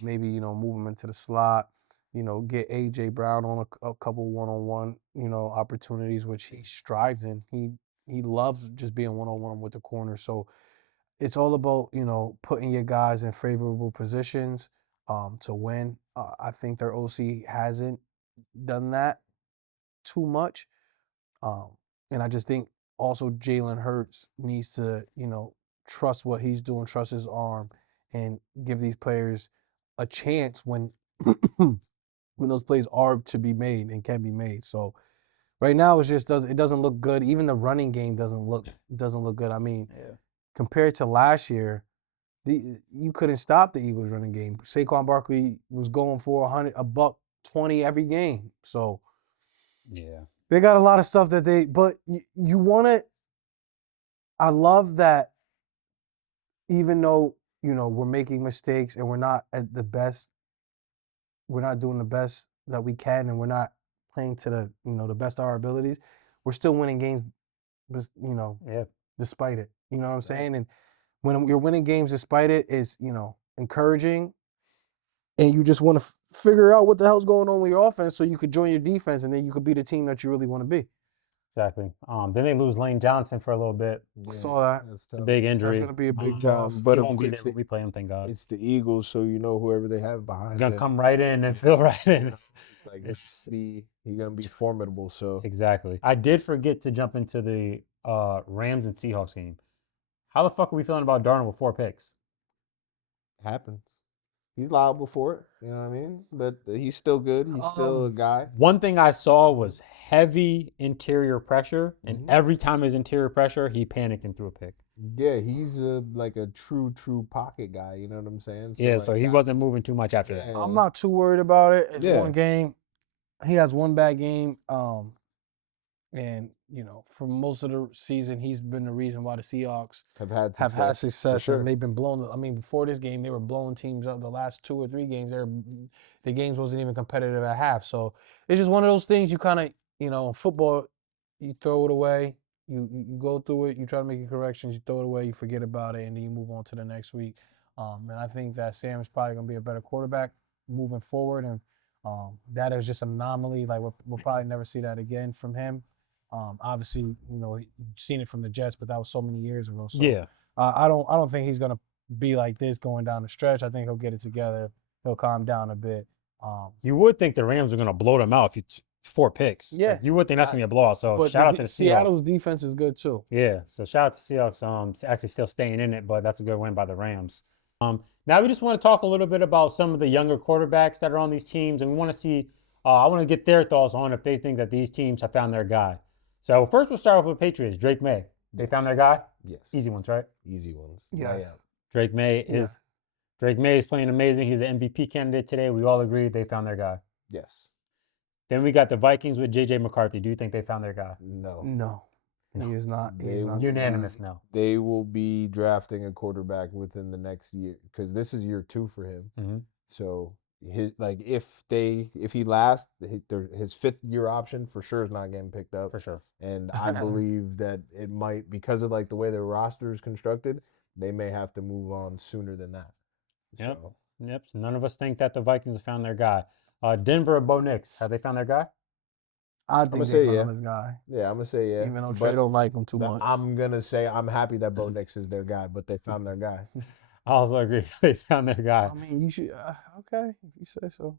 maybe, move him into the slot, get A.J. Brown on a couple one-on-one, opportunities, which he strives in. He loves just being one-on-one with the corner. So it's all about, putting your guys in favorable positions to win. I think their OC hasn't done that too much. And I just think also Jalen Hurts needs to, trust what he's doing, trust his arm, and give these players a chance when when those plays are to be made and can be made. So right now it doesn't look good. Even the running game doesn't look good. I mean, compared to last year, you couldn't stop the Eagles running game. Saquon Barkley was going for $120 every game. So yeah. They got a lot of stuff but you want to. I love that even though, we're making mistakes and we're not at the best, we're not doing the best that we can, and we're not playing to the, the best of our abilities, we're still winning games, despite it. You know what I'm saying? And when you're winning games despite it is, encouraging, and you just want to figure out what the hell's going on with your offense so you could join your defense, and then you could be the team that you really want to be. Exactly. Then they lose Lane Johnson for a little bit. Yeah, saw that. A big injury. That's going to be a big job. But But won't be it's there when we play him, thank God. It's the Eagles, so whoever they have behind He's going to them, come right in and fill right in. he's going to be formidable. So Exactly. I did forget to jump into the Rams and Seahawks game. How the fuck are we feeling about Darnold with 4 picks? happens. He's liable for it, you know what I mean? But he's still good. He's still a guy. One thing I saw was heavy interior pressure, and every time his interior pressure, he panicked and threw a pick. Yeah, he's like a true pocket guy, you know what I'm saying? So he wasn't moving too much after that. I'm not too worried about it. It's Yeah. one game. He has one bad game. And for most of the season, he's been the reason why the Seahawks have had have had for success, sure. and they've been blown. I mean, before this game, they were blowing teams up. The last 2 or 3 games, the games wasn't even competitive at half. So it's just one of those things. You kind of, in football, you throw it away. You go through it. You try to make your corrections. You throw it away. You forget about it, and then you move on to the next week. And I think that Sam is probably going to be a better quarterback moving forward, and that is just an anomaly. Like we'll probably never see that again from him. Obviously, you've seen it from the Jets, but that was so many years ago. So, Yeah. I don't think he's gonna be like this going down the stretch. I think he'll get it together. He'll calm down a bit. You would think the Rams are going to blow them out if you 4 picks. Yeah. Like, you would think that's going to be a blowout. So But shout out to the Seahawks. Seattle's defense is good too. Yeah. So shout out to Seahawks. Actually still staying in it, but that's a good win by the Rams. Now we just want to talk a little bit about some of the younger quarterbacks that are on these teams, and we want to see. I want to get their thoughts on if they think that these teams have found their guy. So first, we'll start off with Patriots. Drake May. They found their guy. Yes. Easy ones, right? Easy ones. Yes. Yeah. Drake May is playing amazing. He's an MVP candidate today. We all agree they found their guy. Yes. Then we got the Vikings with J.J. McCarthy. Do you think they found their guy? No, he is not. They He's not Unanimous no. They will be drafting a quarterback within the next year because this is year 2 for him. Mm-hmm. So if he lasts, his 5th year option for sure is not getting picked up. For sure. And I believe that it might, because of like the way their roster is constructed, they may have to move on sooner than that. Yep. So, Yep. So none of us think that the Vikings have found their guy. Denver or Bo Nix, have they found their guy? I think say they yeah. found his guy. yeah, I'm gonna say yeah. Even though but Trey don't like him too much. I'm gonna say I'm happy that Bo Nix is their guy, but they found their guy. I also agree. They found their guy. I mean, you should. Okay, if you say so.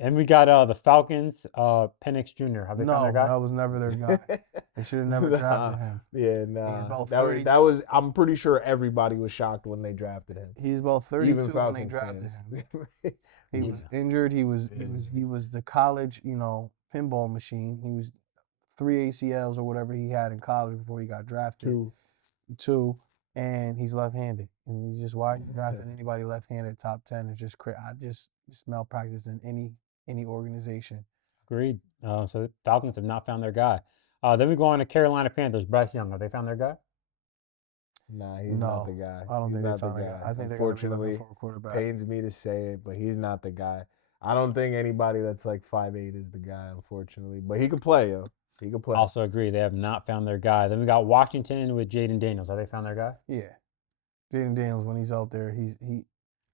And we got the Falcons, Penix Jr. Have they found No, their guy? that was never their guy. They should have never drafted him. Yeah, nah. about That 30. was. I'm pretty sure everybody was shocked when they drafted him. He's about 32 Even when they Falcons drafted fans. him. He was injured. He was the college, pinball machine. He was 3 ACLs or whatever he had in college before he got drafted. Two, and he's left-handed. And he's just why drafting anybody left-handed top 10 is just I just malpractice in any organization. Agreed. So the Falcons have not found their guy. Then we go on to Carolina Panthers. Bryce Young. Have they found their guy? Nah, he's not the guy. I don't He's think they not the found a guy. guy. I think they're gonna be Unfortunately, looking for a quarterback. pains me to say it, but he's not the guy. I don't think anybody that's like 5'8" is the guy, unfortunately. But he could play, yo. He could play. Also agree. They have not found their guy. Then we got Washington with Jaden Daniels. Have they found their guy? Yeah, Jaden Daniels when he's out there,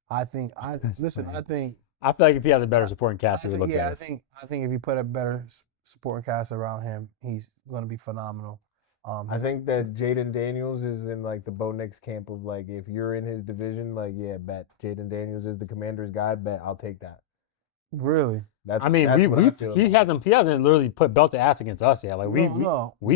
I think funny. I feel like if he has a better supporting cast, he would look better. I think if you put a better supporting cast around him, he's going to be phenomenal. I think that Jaden Daniels is in like the Bo Nix camp of like, if you're in his division, like, yeah, bet Jaden Daniels is the Commander's guy. Bet I'll take that. Really. That's. I mean, that's what I feel he about. hasn't literally put belt to ass against us yet. Like we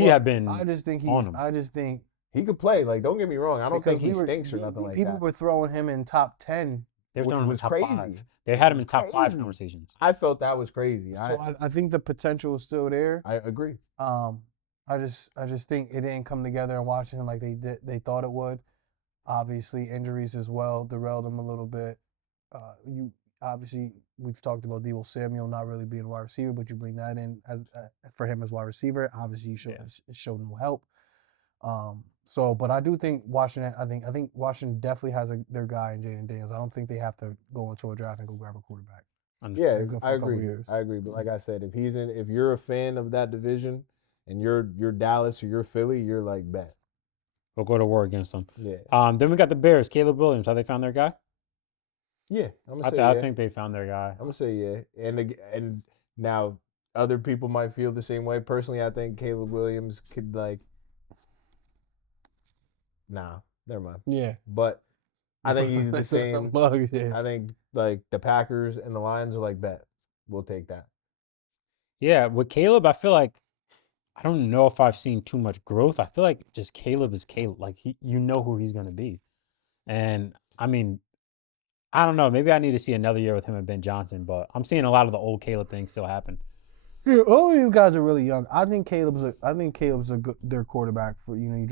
have been. I just think on him. I just think He could play. Like, don't get me wrong. I don't think he stinks or nothing like people that. were throwing him in top 10. They were throwing him in was top crazy. 5. They had him in top 5 crazy. conversations. I felt that was crazy. So I think the potential is still there. I agree. I just think it didn't come together in Washington like they thought it would. Obviously, injuries as well derailed them a little bit. We've talked about Deebo Samuel not really being a wide receiver, but you bring that in as for him as wide receiver. Obviously, it showed no help. But I do think Washington. I think Washington definitely has their guy in Jaden Daniels. I don't think they have to go into a draft and go grab a quarterback. Yeah, They're good for I a couple agree. years. I agree. But like I said, if you're a fan of that division and you're Dallas or you're Philly, you're like, bet. We'll go to war against them. Yeah. Then we got the Bears. Caleb Williams. Have they found their guy? Yeah. I'm gonna say I yeah. think they found their guy. I'm gonna say yeah. And now other people might feel the same way. Personally, I think Caleb Williams could like. Nah, never mind. Yeah, But I think he's the same. Yeah. I think like the Packers and the Lions are like, bet. We'll take that. Yeah, with Caleb, I feel like I don't know if I've seen too much growth. I feel like just Caleb is Caleb. Like you know who he's gonna be. And I mean, I don't know. Maybe I need to see another year with him and Ben Johnson, but I'm seeing a lot of the old Caleb things still happen. Yeah, all of these guys are really young. I think Caleb's their quarterback for he's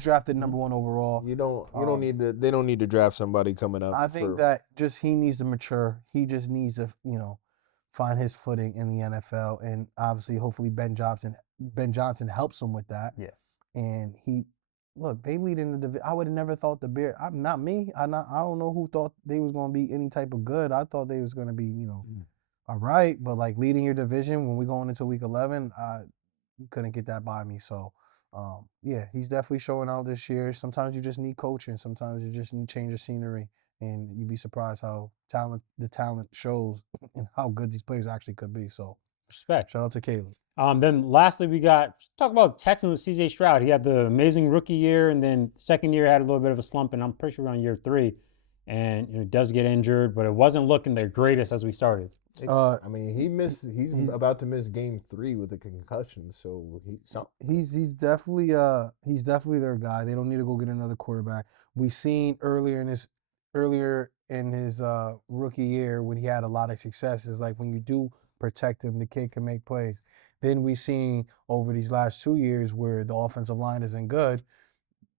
drafted number 1 overall. You don't need to. They don't need to draft somebody coming up. I think that just he needs to mature. He just needs to find his footing in the NFL, and obviously, hopefully, Ben Johnson Ben Johnson helps him with that. Yeah. And they lead in the division. I would have never thought the Bears. Not me. I don't know who thought they was gonna be any type of good. I thought they was gonna be, all right. But like leading your division when we going into week 11, you couldn't get that by me. So, yeah, he's definitely showing out this year. Sometimes you just need coaching. Sometimes you just need change of scenery, and you'd be surprised how the talent shows and how good these players actually could be. So, Respect. shout out to Caleb. Then lastly, we talk about Texans with C.J. Stroud. He had the amazing rookie year, and then second year had a little bit of a slump, and I'm pretty sure we're on year 3. And he does get injured, but it wasn't looking their greatest as we started. I mean, he's about to miss game 3 with a concussion, so he's definitely their guy. They don't need to go get another quarterback. We seen earlier in his rookie year when he had a lot of successes. Like when you do protect him, the kid can make plays. Then we seen over these last 2 years where the offensive line isn't good.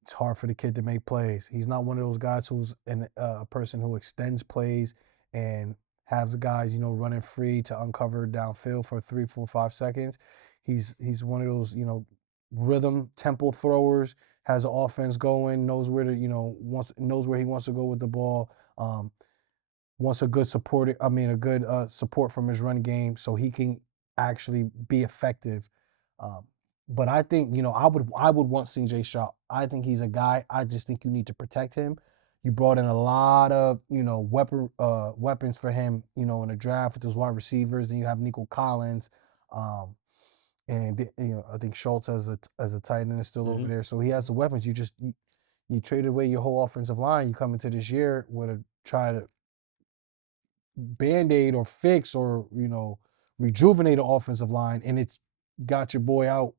It's hard for the kid to make plays. He's not one of those guys who's a person who extends plays and has guys, running free to uncover downfield for 3, 4, 5 seconds. He's one of those, rhythm tempo throwers, has an offense going, knows where to, knows where he wants to go with the ball. Wants a good support from his run game so he can actually be effective. But I think, I would want CJ Stroud. I think he's a guy. I just think you need to protect him. You brought in a lot of, weapons for him, in the draft with those wide receivers. Then you have Nico Collins, and I think Schultz as a tight end is still over there. So he has the weapons. You traded away your whole offensive line. You come into this year with a try to Band-Aid or fix or, rejuvenate the offensive line, and it's got your boy out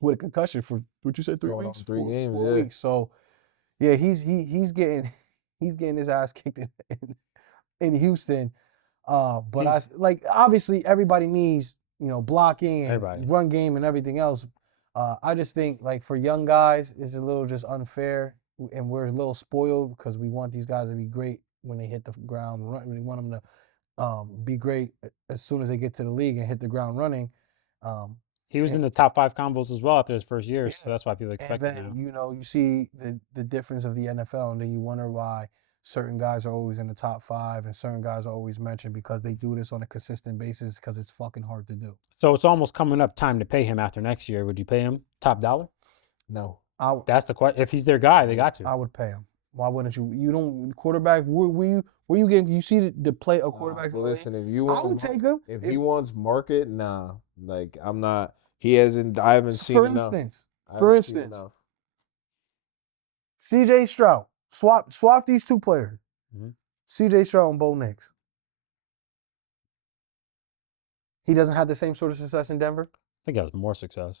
with a concussion for what you said 3 weeks, 3 games, 4 weeks. So yeah, he's getting his ass kicked in Houston. But obviously everybody needs blocking and run game and everything else. I just think like for young guys it's a little just unfair, and we're a little spoiled because we want these guys to be great when they hit the ground. We want them to be great as soon as they get to the league and hit the ground running. He was in the top 5 combos as well after his first year, so that's why people expected him. You see the difference of the NFL, and then you wonder why certain guys are always in the top 5 and certain guys are always mentioned, because they do this on a consistent basis because it's fucking hard to do. So it's almost coming up time to pay him after next year. Would you pay him top dollar? No. That's the question. If he's their guy, they got to. I would pay him. Why wouldn't you? You don't quarterback. Where you getting? You see the play a quarterback. Listen, if you want, I would take him. If he wants market, nah. Like I'm not. I haven't seen enough. For instance, C.J. Stroud. Swap these 2 players. C.J. Stroud and Bo Nix. He doesn't have the same sort of success in Denver. I think he has more success.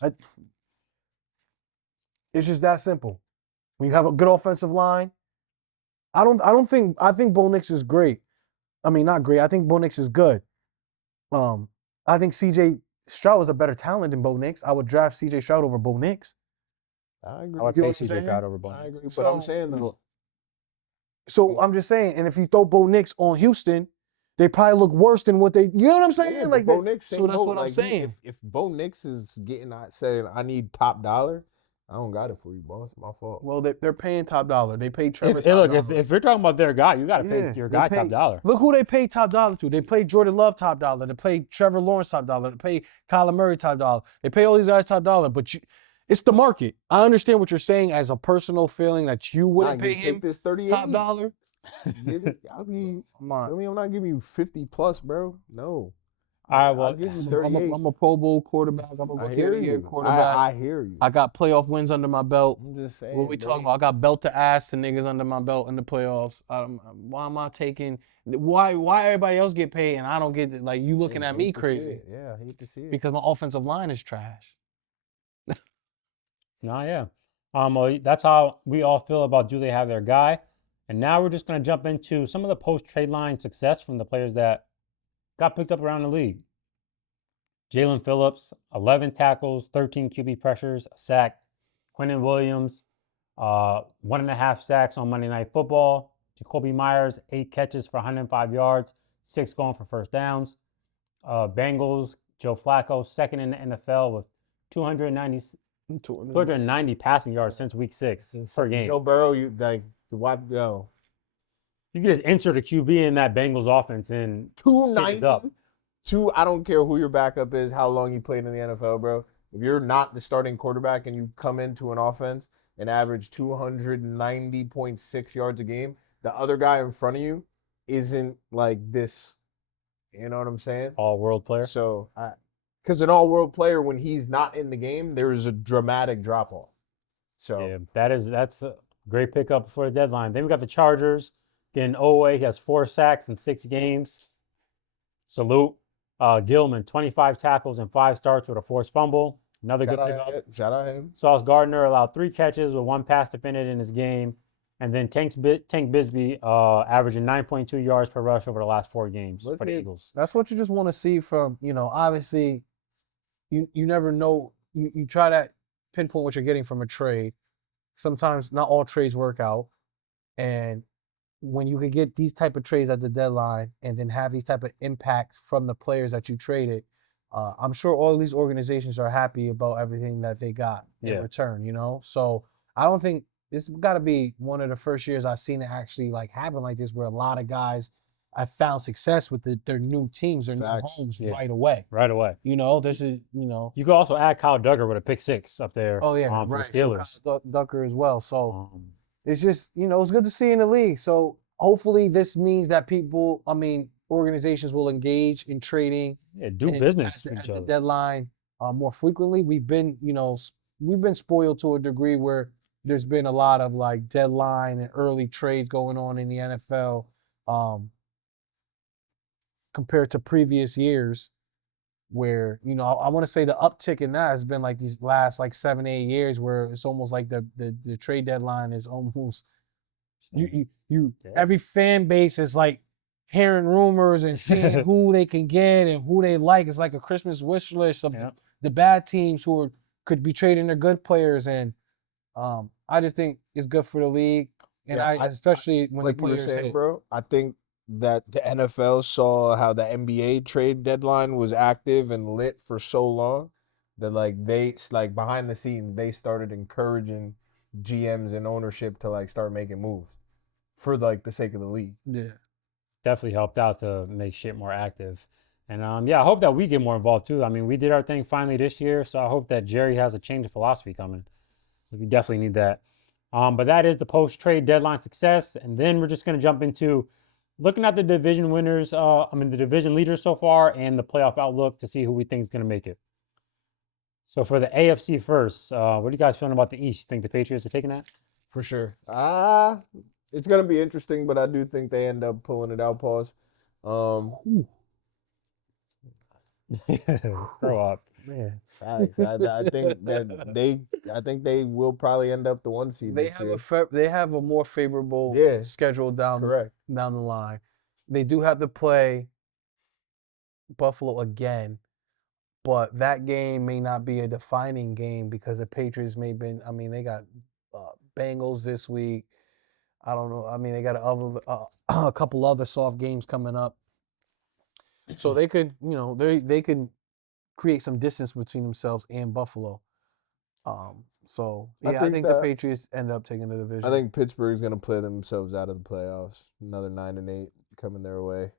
It's just that simple. When you have a good offensive line, I think Bo Nix is great. I mean, not great. I think Bo Nix is good. I think C.J. Stroud is a better talent than Bo Nix. I would draft C.J. Stroud over Bo Nix. I agree. I would pay C.J. Stroud over Bo Nix. I agree, but I'm saying though. So I'm just saying, and if you throw Bo Nix on Houston, they probably look worse than what they. You know what I'm saying? Yeah, like Bo Nix. So that's what I'm saying. If Bo Nix is saying I need top dollar, I don't got it for you, boss. My fault. Well, they're paying top dollar. They paid Trevor. If you're talking about their guy, you got to pay your guy top dollar. Look who they paid top dollar to. They paid Jordan Love top dollar. They paid Trevor Lawrence top dollar. They paid Kyler Murray top dollar. They pay all these guys top dollar. But it's the market. I understand what you're saying as a personal feeling that you wouldn't pay him this 38. top dollar. I mean, I'm not giving you 50 plus, bro. No. All right, well, I'll give you 38. I'm a Pro Bowl quarterback. I'm a rookie of the year quarterback. I hear you. I got playoff wins under my belt. I'm just saying. What we talking about? I got belt to ass to niggas under my belt in the playoffs. Why am I taking? Why everybody else get paid and I don't get it? Like you looking at me crazy? Yeah, I hate to see it. Because my offensive line is trash. Yeah. Well, that's how we all feel about do they have their guy. And now we're just going to jump into some of the post-trade line success from the players that got picked up around the league. Jalen Phillips, 11 tackles, 13 QB pressures, a sack. Quinnen Williams, 1.5 sacks on Monday Night Football. Jacoby Myers, 8 catches for 105 yards, 6 going for first downs. Bengals, Joe Flacco, second in the NFL with 290 passing yards since week 6 per game. Joe Burrow, you like what? Yo, You can just insert a QB in that Bengals offense and shit is up. 290. I don't care who your backup is, how long you played in the NFL, bro. If you're not the starting quarterback and you come into an offense and average 290.6 yards a game, the other guy in front of you isn't like this. You know what I'm saying? All-world player. So, because an all-world player, when he's not in the game, there is a dramatic drop-off. So, Yeah, that's a great pickup before the deadline. Then we got the Chargers. Getting Oweh, he has 4 sacks in 6 games. Salute. Gilman, 25 tackles and 5 starts with a forced fumble. Another good pickup. Shout out him. Sauce Gardner allowed 3 catches with 1 pass defended in his game. And then Tank Bisbee averaging 9.2 yards per rush over the last 4 games for the Eagles. That's what you just want to see from, obviously, you never know. You try to pinpoint what you're getting from a trade. Sometimes not all trades work out. And when you can get these type of trades at the deadline and then have these type of impacts from the players that you traded, I'm sure all these organizations are happy about everything that they got in return, So I don't think this has got to be one of the first years I've seen it actually like happen like this, where a lot of guys have found success with their new teams, their new homes right away. Right away. This is, You could also add Kyle Duggar with a pick 6 up there. Oh, yeah, for right. the Steelers. So Ducker as well. So it's just, it's good to see in the league. So hopefully this means that organizations will engage in trading. Yeah, do business at with each the other. deadline more frequently. We've been spoiled to a degree where there's been a lot of like deadline and early trades going on in the NFL compared to previous years where, I want to say the uptick in that has been like these last like 7-8 years where it's almost like the trade deadline is almost every fan base is like hearing rumors and seeing who they can get and who they like. It's like a Christmas wish list of the bad teams who could be trading their good players. And I just think it's good for the league. And especially when like the players you were saying, hit. bro, I think that the NFL saw how the NBA trade deadline was active and lit for so long that they behind the scenes, they started encouraging GMs and ownership to start making moves for the sake of the league. Yeah. Definitely helped out to make shit more active. And I hope that we get more involved too. I mean, we did our thing finally this year, so I hope that Jerry has a change of philosophy coming. We definitely need that. But that is the post-trade deadline success. And then we're just going to jump into looking at the division winners, the division leaders so far and the playoff outlook to see who we think is going to make it. So for the AFC first, what are you guys feeling about the East? You think the Patriots are taking that? For sure. It's going to be interesting, but I do think they end up pulling it out, pause. Grow up. Man, facts. I think they will probably end up the 1 seed. They have a more favorable schedule down the line. They do have to play Buffalo again, but that game may not be a defining game because the Patriots they got Bengals this week. I don't know. They got a couple other soft games coming up. So they could, they could create some distance between themselves and Buffalo. I think the Patriots end up taking the division. I think Pittsburgh's going to play themselves out of the playoffs. Another 9-8 coming their way.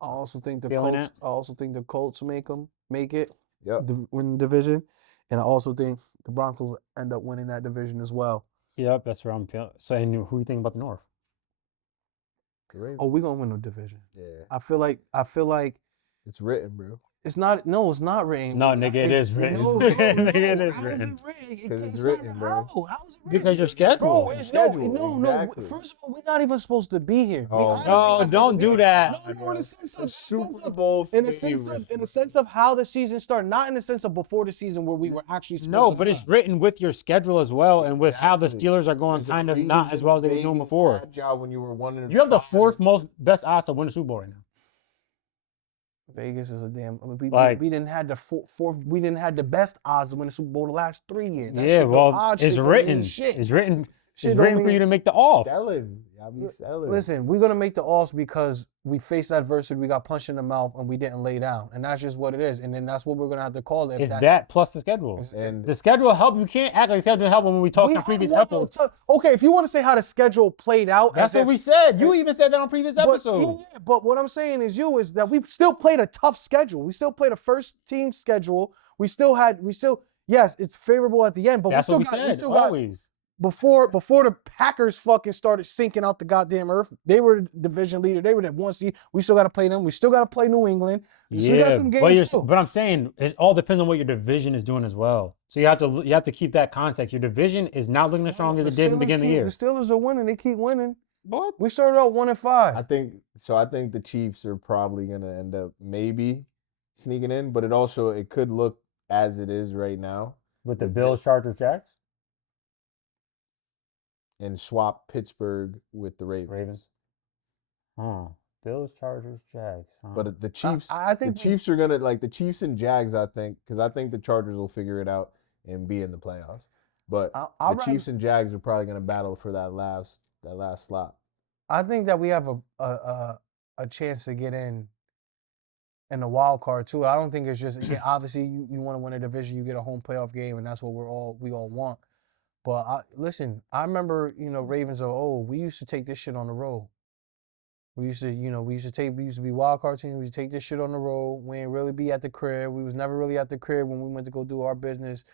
I also think the Colts make it. Yep. Win the division, and I also think the Broncos end up winning that division as well. Yep, that's where I'm feeling. So, and who do you think about the North? Oh, we're gonna win the division. Yeah. I feel like it's written, bro. It's not. No, it's not written. No, nigga, it is written. Nigga, it is written. Because it's written, bro. How is it written? Because you're scheduled. Bro, it's no. Exactly. First of all, we're not even supposed to be here. No, don't do that. No, in the sense of Super Bowl. in the sense of how the season started, not in the sense of before the season where we were actually supposed No, to but be. it's written with your schedule as well, and with how the Steelers are going kind of not as well as they were doing before. When you were 1-5. You have the 4th best odds to win the Super Bowl right now. Vegas is a damn. We didn't have we didn't have the best odds to win the Super Bowl the last 3 years. It's written. It's written. It's written for you to make the off. Selling. Y'all be selling. Listen, we're gonna make the offs because we faced adversity, we got punched in the mouth, and we didn't lay down, and that's just what it is. And then that's what we're gonna have to call it. It's that plus the schedule. And The schedule help. You can't act like the schedule help when we talked in previous episodes. Okay, if you want to say how the schedule played out, That's what we said. You even said that on previous episodes. Yeah, but what I'm saying is that we still played a tough schedule. We still played a first team schedule. Yes, it's favorable at the end, but That's we what still we got said. Always. before the Packers fucking started sinking out the goddamn earth. They were the division leader. They were the 1 seed. We still got to play them. We still got to play New England. So we got some games too. But I'm saying it all depends on what your division is doing as well. So you have to keep that context. Your division is not looking as strong as it did in the beginning of the year. The Steelers are winning. They keep winning. What? We started out 1-5. I think the Chiefs are probably gonna end up maybe sneaking in, but it could look as it is right now With the Bills, Chargers, Jags? and swap Pittsburgh with the Ravens. Ravens. Bills, Chargers, Jags. But the Chiefs, I think the Chiefs are gonna the Chiefs and Jags. I think because I think the Chargers will figure it out and be in the playoffs. But the Chiefs and Jags are probably gonna battle for that last slot. I think that we have a chance to get in the wild card too. I don't think it's just obviously you want to win a division, you get a home playoff game, and that's what we all want. But listen, I remember Ravens we used to take this shit on the road. We used to be wild card team. We used to take this shit on the road. We ain't really be at the crib. We was never really at the crib when we went to go do our business.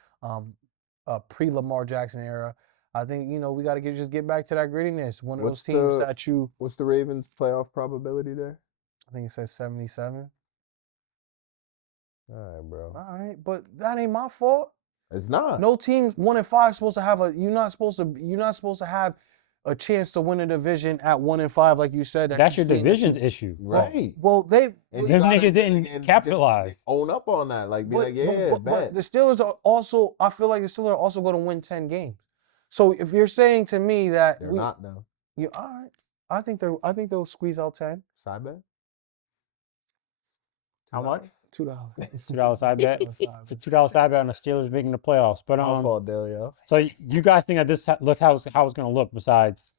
Pre-Lamar Jackson era. I think we got to just get back to that grittiness. One of those teams that you. What's the Ravens' playoff probability there? I think it says 77. All right, bro. All right, but that ain't my fault. It's not. No team 1-5 supposed to have You're not supposed to have a chance to win a division at 1-5, like you said. That's your division's issue, right? Well, them niggas didn't capitalize. Own up on that, bet. But the Steelers are also. I feel like the Steelers are also going to win 10 games. So if you're saying to me that they're not though, all right. I think they'll squeeze out 10. Side bet. How much? $2. $2 side bet. The $2 side bet on the Steelers making the playoffs. But so you guys think that this looks how it's going to look? Besides,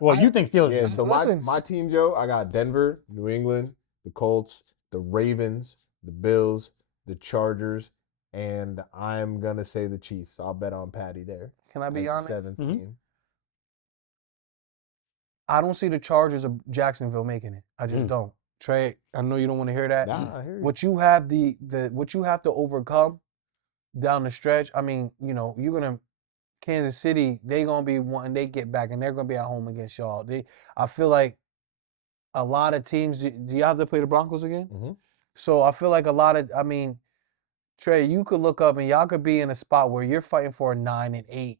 you think Steelers? Yeah. So my team, Joe, I got Denver, New England, the Colts, the Ravens, the Bills, the Chargers, and I'm gonna say the Chiefs. I'll bet on Patty there. Can I be honest? 7th team. I don't see the Chargers of Jacksonville making it. I just don't. Trey, I know you don't want to hear that. Nah, I hear you. What you have what you have to overcome down the stretch. I mean, you're gonna Kansas City. They gonna be wanting they get back, and they're gonna be at home against y'all. I feel like a lot of teams. Do you have to play the Broncos again? Mm-hmm. So I feel like a lot of. I mean, Trey, you could look up and y'all could be in a spot where you're fighting for a 9-8,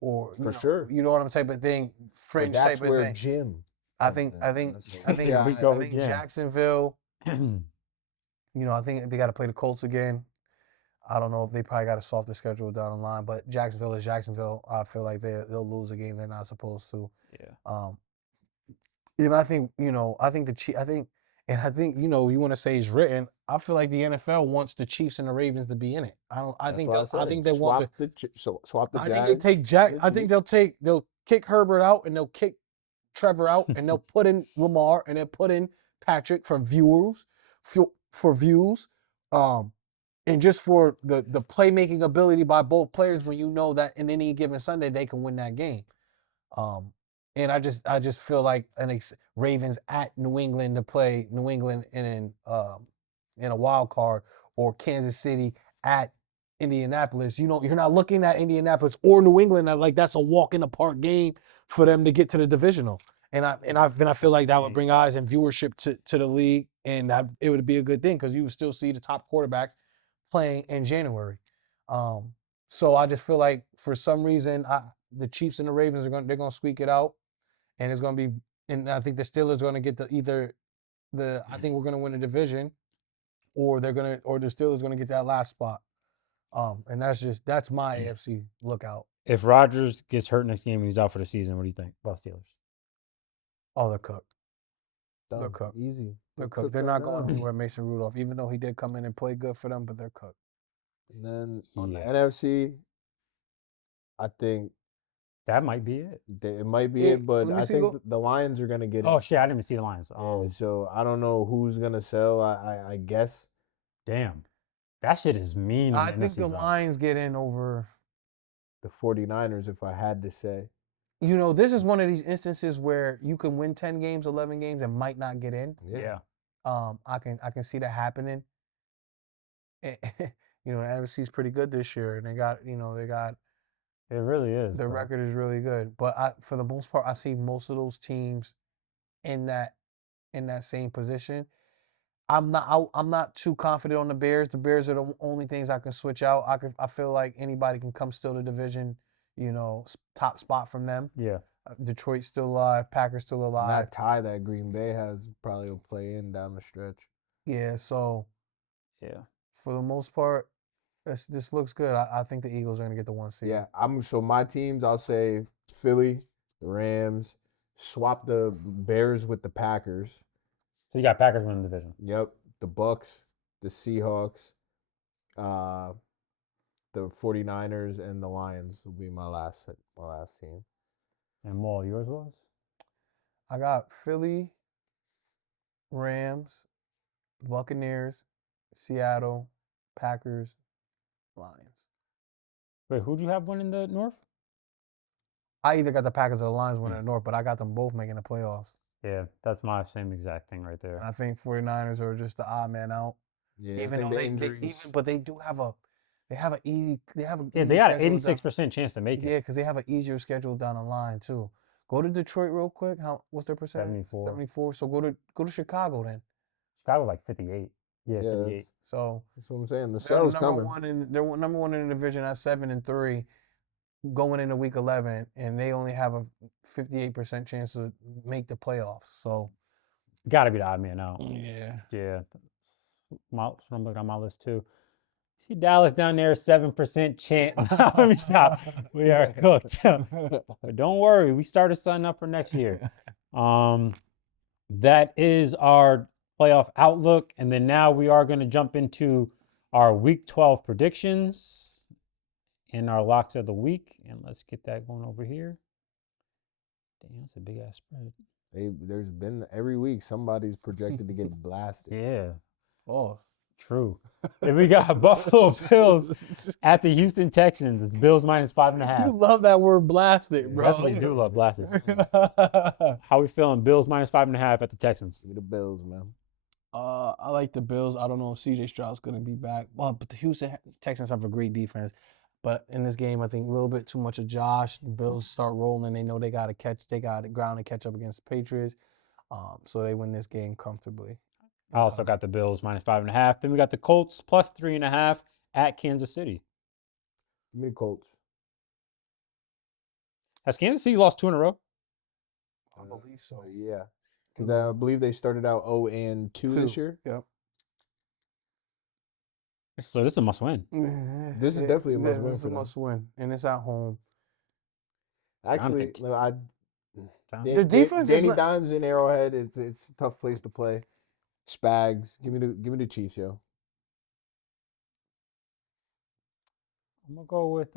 or sure. You know what I'm type of thing, fringe type of thing. That's where Jim. I think Jacksonville. I think they got to play the Colts again. I don't know if they probably got a softer schedule down the line, but Jacksonville is Jacksonville. I feel like they'll lose a game they're not supposed to. Yeah. I think you want to say it's written. I feel like the NFL wants the Chiefs and the Ravens to be in it. I think they want swap the Jags. I think they take Jack. I think they'll kick Herbert out and they'll kick Trevor out and they'll put in Lamar and they'll put in Patrick for views, and just for the playmaking ability by both players when you know that in any given Sunday they can win that game. And I just feel like Ravens at New England to play New England in a wild card, or Kansas City at Indianapolis. You're not looking at Indianapolis or New England like that's a walk in the park game for them to get to the divisional. And I feel like that would bring eyes and viewership to the league, and it would be a good thing because you would still see the top quarterbacks playing in January. So I just feel like for some reason the Chiefs and the Ravens they're gonna squeak it out, and it's gonna be. And I think the Steelers are gonna get I think we're gonna win the division, or the Steelers are gonna get that last spot. And that's my AFC lookout. If Rodgers gets hurt next game and he's out for the season, what do you think about Steelers? Oh, they're cooked. They're cooked. Easy. They're cooked. They're not going anywhere, Mason Rudolph, even though he did come in and play good for them, but they're cooked. And then on the NFC, I think That might be it. It might be Yeah, it, but let me I see, think go- the Lions are gonna get Oh it. shit, I didn't even see the lines. Yeah, so I don't know who's gonna sell. I guess Damn. That shit is mean in I the think NFC the South. Lions get in over. the 49ers, if I had to say. You know, this is one of these instances where you can win 10 games, 11 games, and might not get in. Yeah. I can see that happening. You know, the NFC is pretty good this year, and they got It really is. their bro. record is really good. But for the most part, I see most of those teams in that same position. I'm not too confident on the Bears. The Bears are the only things I can switch out. I feel like anybody can come steal the division, you know, top spot from them. Yeah. Detroit's still alive. Packers still And alive. that tie that Green Bay has probably will play in down the stretch. Yeah, so Yeah. for the most part, this looks good. I think the Eagles are going to get the 1 seed. Yeah, so my teams, I'll say Philly, the Rams, swap the Bears with the Packers. So you got Packers winning the division. Yep, the Bucks, the Seahawks, the 49ers, and the Lions will be my last team. And Maul, yours was? I got Philly, Rams, Buccaneers, Seattle, Packers, Lions. Wait, who'd you have winning the North? I either got the Packers or the Lions winning the North, but I got them both making the playoffs. Yeah, that's my same exact thing right there. And I think 49ers are just the odd man out. Yeah, Even I though think the they injuries. but they do have a easy Yeah, easy they got an schedule down- 86% chance to make Yeah, it. because they have an easier schedule down the line too. Go to Detroit real quick. What's their percentage? 74. 74. So go to Chicago then. Chicago like 58. Yeah, Yeah, 58. So That's what I'm saying. The they're sell's number coming. one in they're number one in the division at 7-3, going into week 11, and they only have a 58% chance to make the playoffs. So Got to be the odd man out. yeah, Yeah. That's what I'm looking at my list too. See Dallas down there, 7% chance. Let me stop. We are cooked. But don't worry, we started signing up for next year. That is our playoff outlook. And then now we are going to jump into our week 12 predictions and our locks of the week. And let's get that going over here. Damn, that's a big ass spread. There's been every week somebody's projected to get blasted. Yeah, oh, true. Then we got Buffalo Bills at the Houston Texans. It's Bills minus you 5.5. love that word blasted, bro. Definitely do love blasted. How we feeling? Bills minus 5.5 at the Texans. Give me the Bills, man. I like the Bills. I don't know if CJ Stroud's going to be back. Well, but the Houston Texans have a great defense. But in this game, I think a little bit too much of Josh. The Bills start rolling. They know they got ground to catch up against the Patriots. So they win this game comfortably. I also got the Bills minus 5.5. Then we got the Colts plus 3.5 at Kansas City. Give me the Colts. Has Kansas City lost 2 in a row? I believe so. Yeah, because I believe they started out 0-2 this year. Yep. So this is a must win. This is definitely a must win This is for a them. must win, and it's at home. Actually, Jonathan. The defense is Danny not- Dimes in Arrowhead. It's a tough place to play. Spags, give me the Chiefs, yo. I'm gonna go with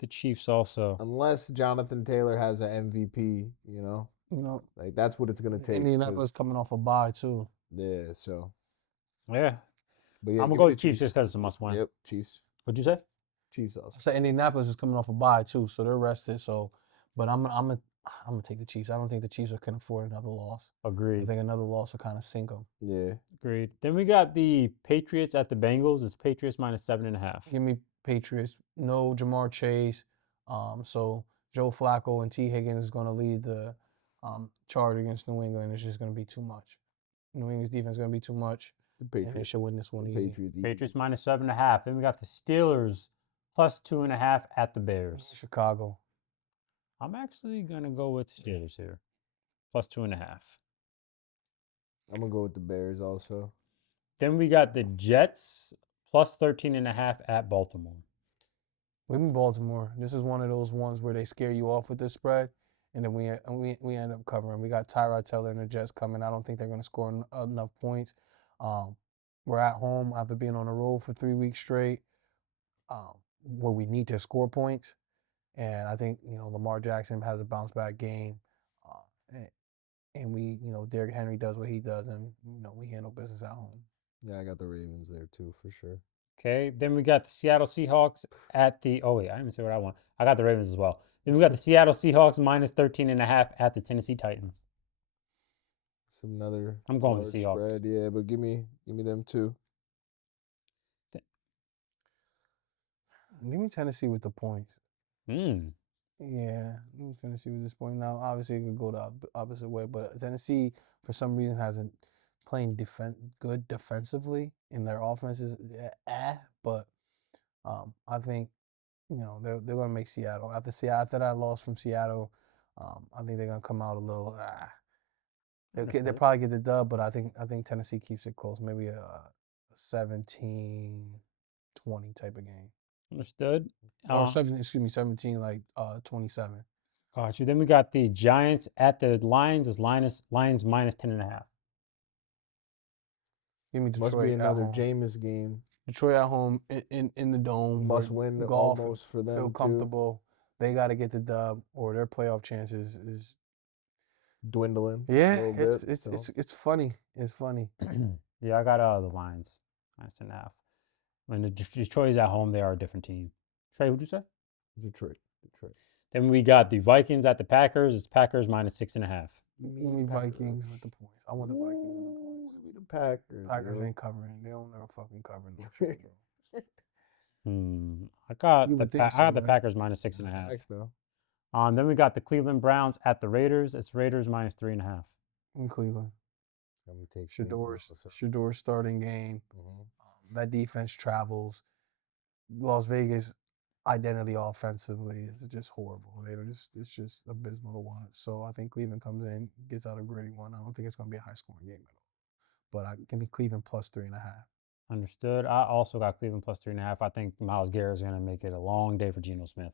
the Chiefs also. Unless Jonathan Taylor has an MVP, You know, like that's what it's gonna take. Indianapolis 'cause- coming off a bye too. Yeah, so Yeah. but yeah, I'm gonna give go me with the Chiefs just because it's a must win. Yep, Chiefs. What'd you say? Chiefs also. So Indianapolis is coming off a bye too, so they're rested. So, but I'm gonna take the Chiefs. I don't think the Chiefs can afford another loss. I Agreed. think another loss will kind of sink them. Yeah. Agreed. Then we got the Patriots at the Bengals. It's Patriots minus 7.5. Give me Patriots. No Jamar Chase. So Joe Flacco and T. Higgins is going to lead the charge against New England. It's just going to be too much. New England's defense is going to be too much. The And they Patriots. should win this one The easy. Patriots. easy. Patriots minus 7.5. Then we got the Steelers plus 2.5 at the Bears. Chicago. I'm actually gonna go with Steelers here. Plus 2.5. I'm gonna go with the Bears also. Then we got the Jets plus 13.5 at Baltimore. We in Baltimore. This is one of those ones where they scare you off with the spread, and then we end up covering. We got Tyrod Taylor and the Jets coming. I don't think they're going to score enough points. We're at home after being on the road for 3 weeks straight, where we need to score points. And I think Lamar Jackson has a bounce back game, and we Derrick Henry does what he does, and we handle business at home. Yeah, I got the Ravens there too for sure. Okay, then we got the Seattle Seahawks at the. Oh wait, I didn't even say what I want. I got the Ravens as well. Then we got the Seattle Seahawks minus 13.5 at the Tennessee Titans. It's another. I'm going with large Seahawks. spread, yeah, but give me them too. Give me Tennessee with the points. Hmm. Yeah, give me Tennessee with this point. Now, obviously, it could go the opposite way, but Tennessee, for some reason, hasn't playing good defensively, and their offense is but I think they're gonna make Seattle after that loss from Seattle. I think they're gonna come out a little. They'll probably get the dub, but I think Tennessee keeps it close. Maybe a 17-20 type of game. Understood. Or 17 like 27. Got you. Then we got the Giants at the Lions. Is Lions minus 10.5. Give me Detroit. Must be another at home. Jameis game. Detroit at home in the dome. Must win golf, almost for them feel too. comfortable. They got to get the dub, or their playoff chances is Dwindling. yeah. a little bit, It's funny. It's funny. Yeah, I got the Lions minus 10.5. When the Detroit is at home, they are a different team. Trey, who'd you say? Detroit. Then we got the Vikings at the Packers. It's Packers minus 6.5. Give me Vikings with the points. I want the Vikings with the points. Give me the Packers. Packers yo. ain't covering. They don't never fucking cover no shit, bro. I got You the would think so, I got the right? Packers minus 6.5. Thanks, though. Then we got the Cleveland Browns at the Raiders. It's Raiders minus 3.5. In Cleveland, Let me take Shador's starting game. Mhm. That defense travels. Las Vegas identity offensively is just horrible. It's just abysmal to watch. So I think Cleveland comes in, gets out a gritty one. I don't think it's gonna be a high scoring game at all. But give me Cleveland plus 3.5. Understood. I also got Cleveland plus 3.5. I think Myles Garrett is going to make it a long day for Geno Smith.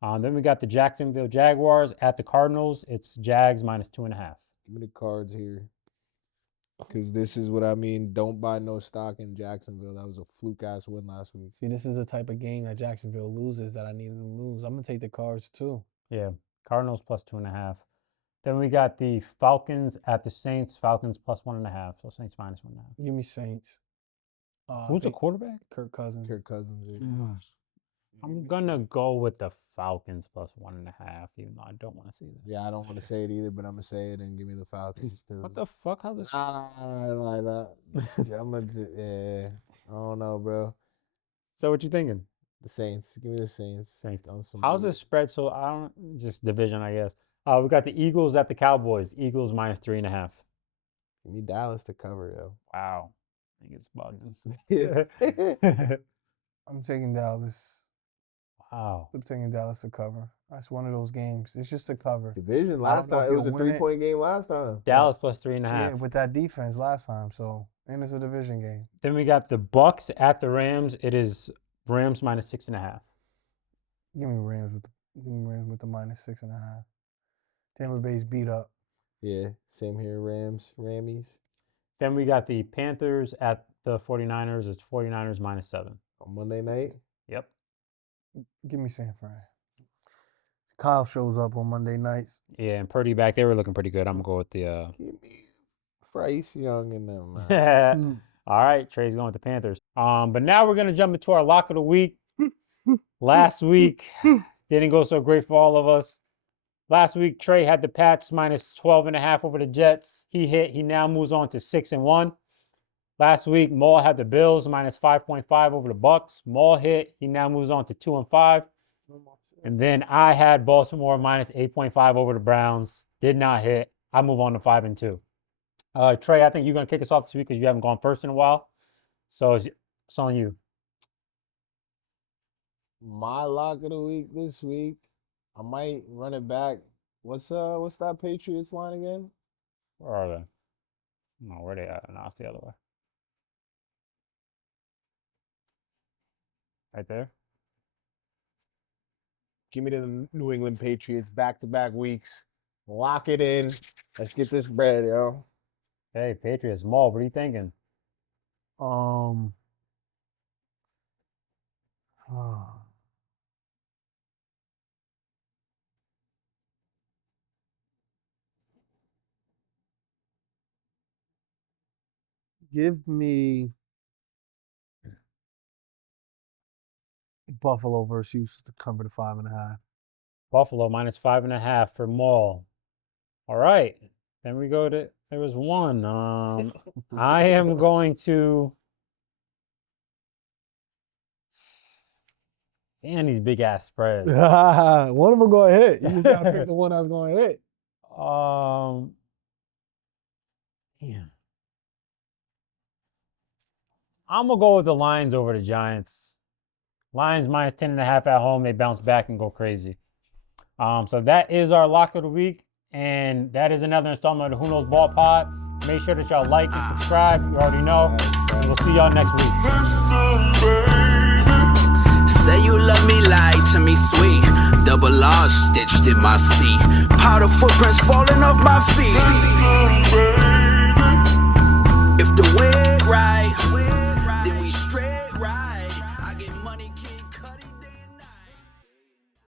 Then we got the Jacksonville Jaguars at the Cardinals. It's Jags minus 2.5. Give me the Cards here. Because this is what I mean. Don't buy no stock in Jacksonville. That was a fluke-ass win last week. See, this is the type of game that Jacksonville loses that I needed to lose. I'm gonna take the Cards too. Yeah, Cardinals plus 2.5. Then we got the Falcons at the Saints. Falcons plus 1.5. So Saints minus 1.5. Give me Saints. Who's the quarterback? Kirk Cousins. Kirk Cousins. Yeah. I'm gonna go with the Falcons plus 1.5, even though I don't want to see that. Yeah, I don't want to say it either, but I'm gonna say it and give me the Falcons. What the fuck? How's this? Like that. Yeah, yeah, I don't know, bro. So what you thinking? The Saints. Give me the Saints. Saints. On some How's weird- this spread? So I don't just division, I guess. We got the Eagles at the Cowboys. Eagles minus 3.5. Give me Dallas to cover, yo. Wow, I think it's bugging. I'm taking Dallas. Wow. I'm taking Dallas to cover. That's one of those games. It's just a cover. Division I last don't know time. if It was a you'll win it. 3-point game last time. Dallas plus 3.5. Yeah, with that defense last time. So, and it's a division game. Then we got the Bucks at the Rams. It is Rams minus 6.5. Give me Rams with the minus 6.5. Tampa Bay's beat up. Yeah, same here. Rammies. Then we got the Panthers at the 49ers. It's 49ers minus 7. On Monday night. Yep. Give me San Fran. Kyle shows up on Monday nights. Yeah, and Purdy back. They were looking pretty good. I'm going to go with the. Give me Bryce Young and them, man. All right, Trey's going with the Panthers. But now we're going to jump into our lock of the week. Last week didn't go so great for all of us. Last week, Trey had the Pats minus 12.5 over the Jets. He hit. He now moves on to 6-1. Last week, Maul had the Bills minus 5.5 over the Bucks. Maul hit. He now moves on to 2-5. And then I had Baltimore minus 8.5 over the Browns. Did not hit. I move on to 5-2. Trey, I think you're going to kick us off this week because you haven't gone first in a while. So it's on you. My lock of the week this week, I might run it back. What's that Patriots line again? Where are they? No, where they at? No, it's the other way. Right there. Give me the New England Patriots back-to-back weeks. Lock it in. Let's get this bread, yo. Hey, Patriots, Maul, what are you thinking? Give me Buffalo versus Houston to cover the 5.5. Buffalo minus 5.5 for Maul. All right. Then we go to, there was one. I am going to, damn, these big ass spreads. One of them going to hit. You just got to pick the one that's going to hit. Damn. I'm going to go with the Lions over the Giants. Lions minus 10.5 at home. They bounce back and go crazy. So that is our lock of the week. And that is another installment of the Who Knows Ball Pod. Make sure that y'all like and subscribe. You already know. And we'll see y'all next week. Say you love me, lie to me, sweet. Double R stitched in my seat. Powder footprints falling off my feet. If the wind right.